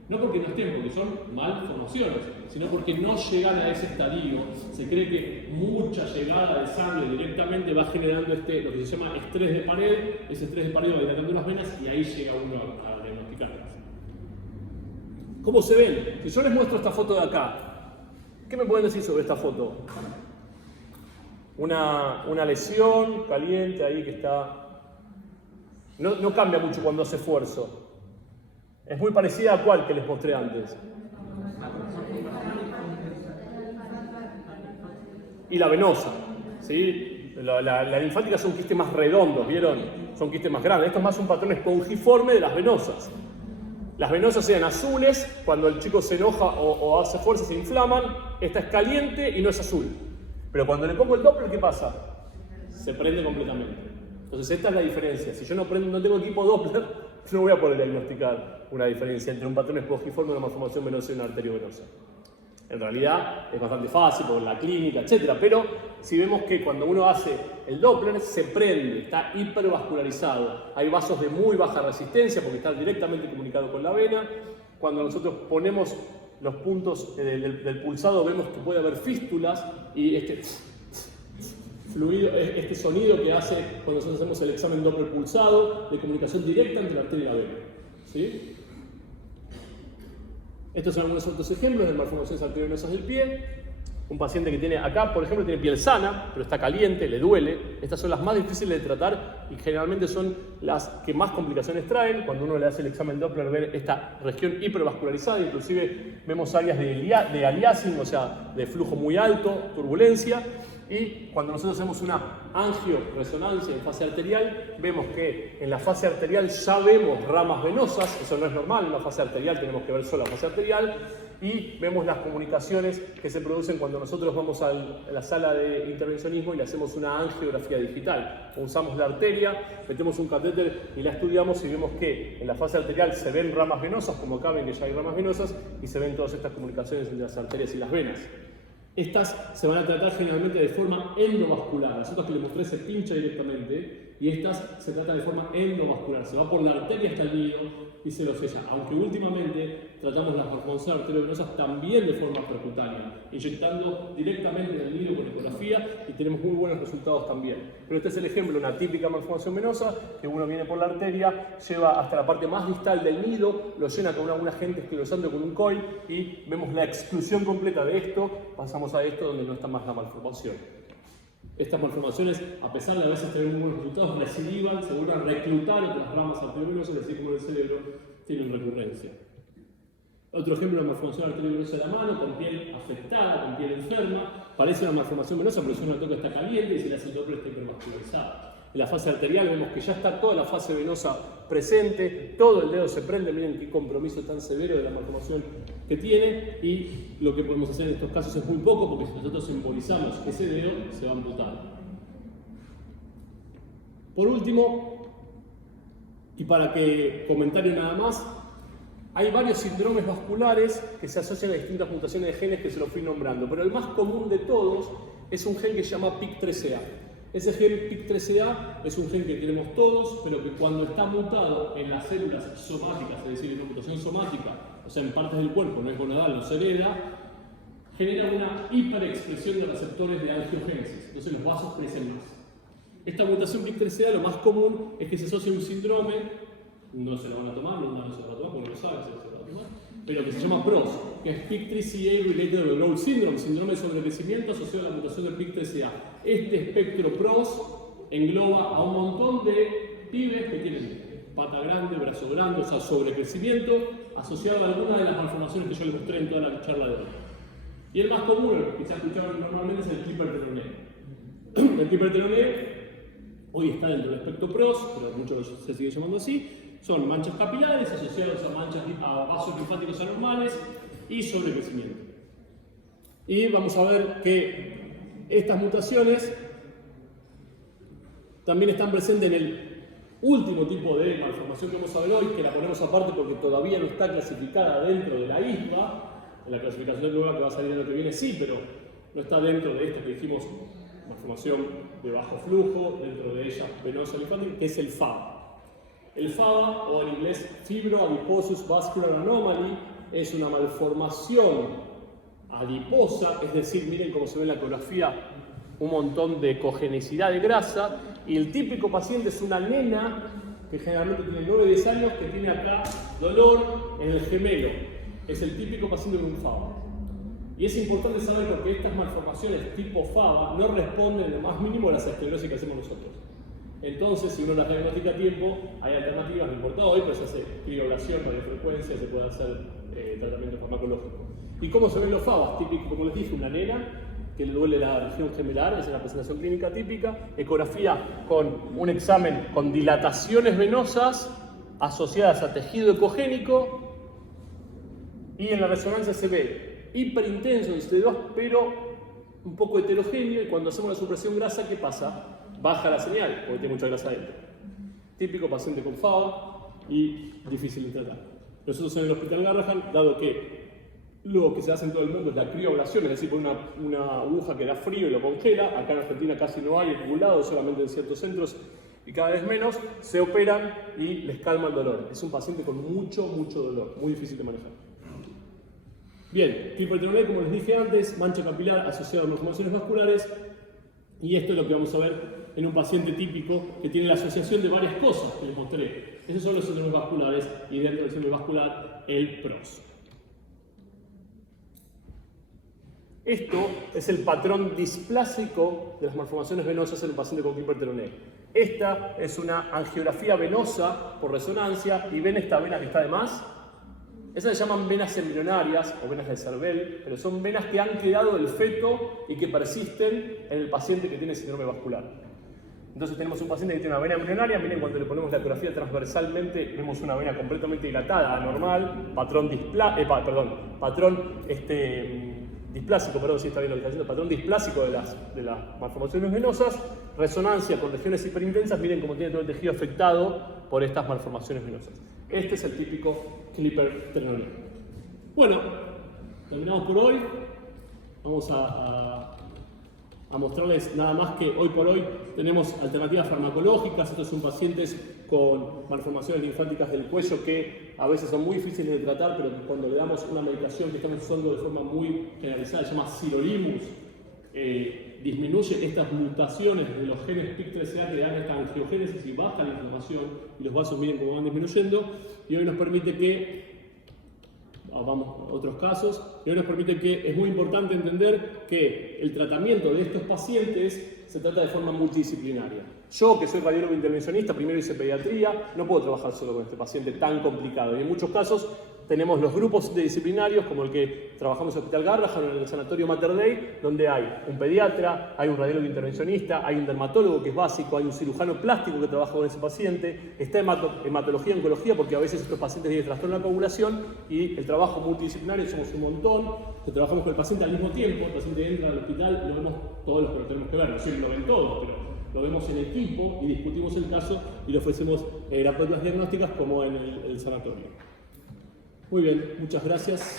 No porque no estén, porque son malformaciones, sino porque no llegan a ese estadio. Se cree que mucha llegada de sangre directamente va generando lo que se llama estrés de pared. Ese estrés de pared va dilatando las venas y ahí llega uno a diagnosticarlas. ¿Cómo se ven? Si yo les muestro esta foto de acá, ¿qué me pueden decir sobre esta foto? Una lesión caliente ahí que está... No cambia mucho cuando hace esfuerzo. Es muy parecida a cuál que les mostré antes. Y la venosa, ¿sí? La linfática son quistes más redondos, ¿vieron? Son quistes más grandes. Esto es más un patrón espongiforme de las venosas. Las venosas sean azules, cuando el chico se enoja o hace fuerza se inflaman. Esta es caliente y no es azul. Pero cuando le pongo el Doppler, ¿qué pasa? Se prende completamente. Entonces esta es la diferencia. Si yo no tengo equipo Doppler, no voy a poder diagnosticar una diferencia entre un patrón espongiforme, una malformación venosa y una arteriovenosa. En realidad es bastante fácil por la clínica, etc. Pero si vemos que cuando uno hace el Doppler se prende, está hipervascularizado. Hay vasos de muy baja resistencia porque está directamente comunicado con la vena. Cuando nosotros ponemos los puntos del pulsado vemos que puede haber fístulas y este sonido que hace cuando nosotros hacemos el examen Doppler pulsado de comunicación directa entre la arteria y la vena. ¿Sí? Estos son algunos otros ejemplos de malformaciones arteriovenosas del pie. Un paciente que tiene acá, por ejemplo, tiene piel sana, pero está caliente, le duele. Estas son las más difíciles de tratar y generalmente son las que más complicaciones traen. Cuando uno le hace el examen Doppler, ver esta región hipervascularizada, inclusive vemos áreas de aliasing, o sea, de flujo muy alto, turbulencia. Y cuando nosotros hacemos una angioresonancia en fase arterial, vemos que en la fase arterial ya vemos ramas venosas, eso no es normal, en la fase arterial tenemos que ver solo la fase arterial, y vemos las comunicaciones que se producen cuando nosotros vamos a la sala de intervencionismo y le hacemos una angiografía digital. Usamos la arteria, metemos un catéter y la estudiamos y vemos que en la fase arterial se ven ramas venosas, como acá ven que ya hay ramas venosas, y se ven todas estas comunicaciones entre las arterias y las venas. Estas se van a tratar generalmente de forma endovascular. Las otras que les mostré se pincha directamente y estas se tratan de forma endovascular. Se va por la arteria hasta el nido y se lo sella. Aunque últimamente tratamos las malformaciones arteriovenosas también de forma percutánea, inyectando directamente en el nido con ecografía y tenemos muy buenos resultados también. Pero este es el ejemplo de una típica malformación venosa que uno viene por la arteria, lleva hasta la parte más distal del nido, lo llena con un agente esclerosante con un coil y vemos la exclusión completa de esto. Pasamos a esto donde no está más la malformación. Estas malformaciones, a pesar de a veces tener muy buenos resultados, recidivan, se vuelven a reclutar otras ramas arteriovenosas del círculo del cerebro, tienen recurrencia. Otro ejemplo de una malformación arteriovenosa de la mano, con piel afectada, con piel enferma. Parece una malformación venosa, pero si uno la toca está caliente y si le hace el Doppler está hipervascularizada. En la fase arterial vemos que ya está toda la fase venosa presente, todo el dedo se prende, miren qué compromiso tan severo de la malformación que tiene, y lo que podemos hacer en estos casos es muy poco, porque si nosotros embolizamos ese dedo, se va a amputar. Por último, y para que comentario nada más, hay varios síndromes vasculares que se asocian a distintas mutaciones de genes que se los fui nombrando, pero el más común de todos es un gen que se llama PIK3CA. Ese gen PIK3CA es un gen que tenemos todos, pero que cuando está mutado en las células somáticas, es decir, en una mutación somática, o sea, en partes del cuerpo, no es gonadal, no se hereda, genera una hiperexpresión de receptores de angiogénesis, entonces los vasos crecen más. Esta mutación PIK3CA, lo más común es que se asocia a un síndrome, no se lo van a tomar, no se lo va a tomar porque no saben si se lo va a tomar, pero que se llama PROS, que es PIK3CA Related Overgrowth Syndrome, síndrome de sobrecrecimiento asociado a la mutación del PIK3CA. Este espectro PROS engloba a un montón de pibes que tienen pata grande, brazo grande, o sea, sobrecrecimiento, asociado a alguna de las malformaciones que yo les mostré en toda la charla de hoy. Y el más común, el que se ha escuchado normalmente, es el hiperteloné. El hiperteloné hoy está dentro del espectro PROS, pero muchos se sigue llamando así. Son manchas capilares asociadas a vasos linfáticos anormales y sobrecrecimiento. Y vamos a ver que estas mutaciones también están presentes en el último tipo de malformación que vamos a ver hoy, que la ponemos aparte porque todavía no está clasificada dentro de la ISBA. En la clasificación nueva que va a salir el año que viene sí, pero no está dentro de esto que dijimos, malformación de bajo flujo, dentro de ella venosa linfática, que es el FABA. El FABA, o en inglés Fibroadiposus Vascular Anomaly, es una malformación adiposa, es decir, miren cómo se ve en la ecografía, un montón de cogenicidad de grasa, y el típico paciente es una nena que generalmente tiene 9 o 10 años que tiene acá dolor en el gemelo. es el típico paciente con un FABA. Y es importante saber porque estas malformaciones tipo FABA no responden en lo más mínimo a las esclerosis que hacemos nosotros. Entonces, si uno las diagnostica a tiempo, hay alternativas, no importa hoy, pero se hace crioablación, radiofrecuencia, se puede hacer tratamiento farmacológico. ¿Y cómo se ven los FABAs? Típico, como les dije, una nena que le duele la región gemelar, esa es la presentación clínica típica, ecografía con un examen con dilataciones venosas asociadas a tejido ecogénico, y en la resonancia se ve hiperintenso en CD2, pero un poco heterogéneo, y cuando hacemos la supresión grasa, ¿qué pasa? Baja la señal, porque tiene mucha grasa adentro. Típico paciente con FABA y difícil de tratar. Nosotros en el Hospital Garrahan, dado que lo que se hace en todo el mundo es la crioablación, es decir, por una aguja que da frío y lo congela, acá en Argentina casi no hay en ningún lado, solamente en ciertos centros y cada vez menos, se operan y les calma el dolor. Es un paciente con mucho dolor, muy difícil de manejar. Bien, hiperteroné, como les dije antes, mancha capilar asociada a malformaciones vasculares, y esto es lo que vamos a ver en un paciente típico que tiene la asociación de varias cosas que les mostré. Esos son los síndromes vasculares y dentro del síndrome vascular el PROS. Esto es el patrón displásico de las malformaciones venosas en un paciente con hiperteroné. Esta es una angiografía venosa por resonancia y ven esta vena que está de más. Esas se llaman venas embrionarias o venas de Cervel, pero son venas que han quedado del feto y que persisten en el paciente que tiene síndrome vascular. Entonces tenemos un paciente que tiene una vena embrionaria, miren cuando le ponemos la ecografía transversalmente vemos una vena completamente dilatada, anormal, patrón displásico, perdón si está bien lo que está diciendo, patrón displásico de las malformaciones venosas, resonancia con regiones hiperintensas, miren cómo tiene todo el tejido afectado por estas malformaciones venosas. Este es el típico hiperteroné. Bueno, terminamos por hoy. Vamos a mostrarles nada más que hoy por hoy tenemos alternativas farmacológicas. Estos son pacientes con malformaciones linfáticas del cuello que a veces son muy difíciles de tratar, pero que cuando le damos una medicación que estamos usando de forma muy generalizada, se llama sirolimus, disminuye estas mutaciones de los genes PIK3CA que le dan esta angiogénesis y baja la inflamación, y los vasos miren cómo van disminuyendo, y hoy nos permite que vamos a otros casos, y hoy nos permite que es muy importante entender que el tratamiento de estos pacientes se trata de forma multidisciplinaria. Yo, que soy radiólogo intervencionista, primero hice pediatría, no puedo trabajar solo con este paciente tan complicado, y en muchos casos tenemos los grupos interdisciplinarios, como el que trabajamos en el Hospital Garrahan o en el Sanatorio Mater Dei, donde hay un pediatra, hay un radiólogo intervencionista, hay un dermatólogo que es básico, hay un cirujano plástico que trabaja con ese paciente, está hematología, oncología, porque a veces estos pacientes tienen trastorno de la coagulación, y el trabajo multidisciplinario somos un montón, que trabajamos con el paciente al mismo tiempo, el paciente entra al hospital y lo vemos todos los que lo tenemos que ver, no siempre lo ven todos, pero lo vemos en equipo y discutimos el caso y le ofrecemos terapeutas diagnósticas como en el sanatorio. Muy bien, muchas gracias.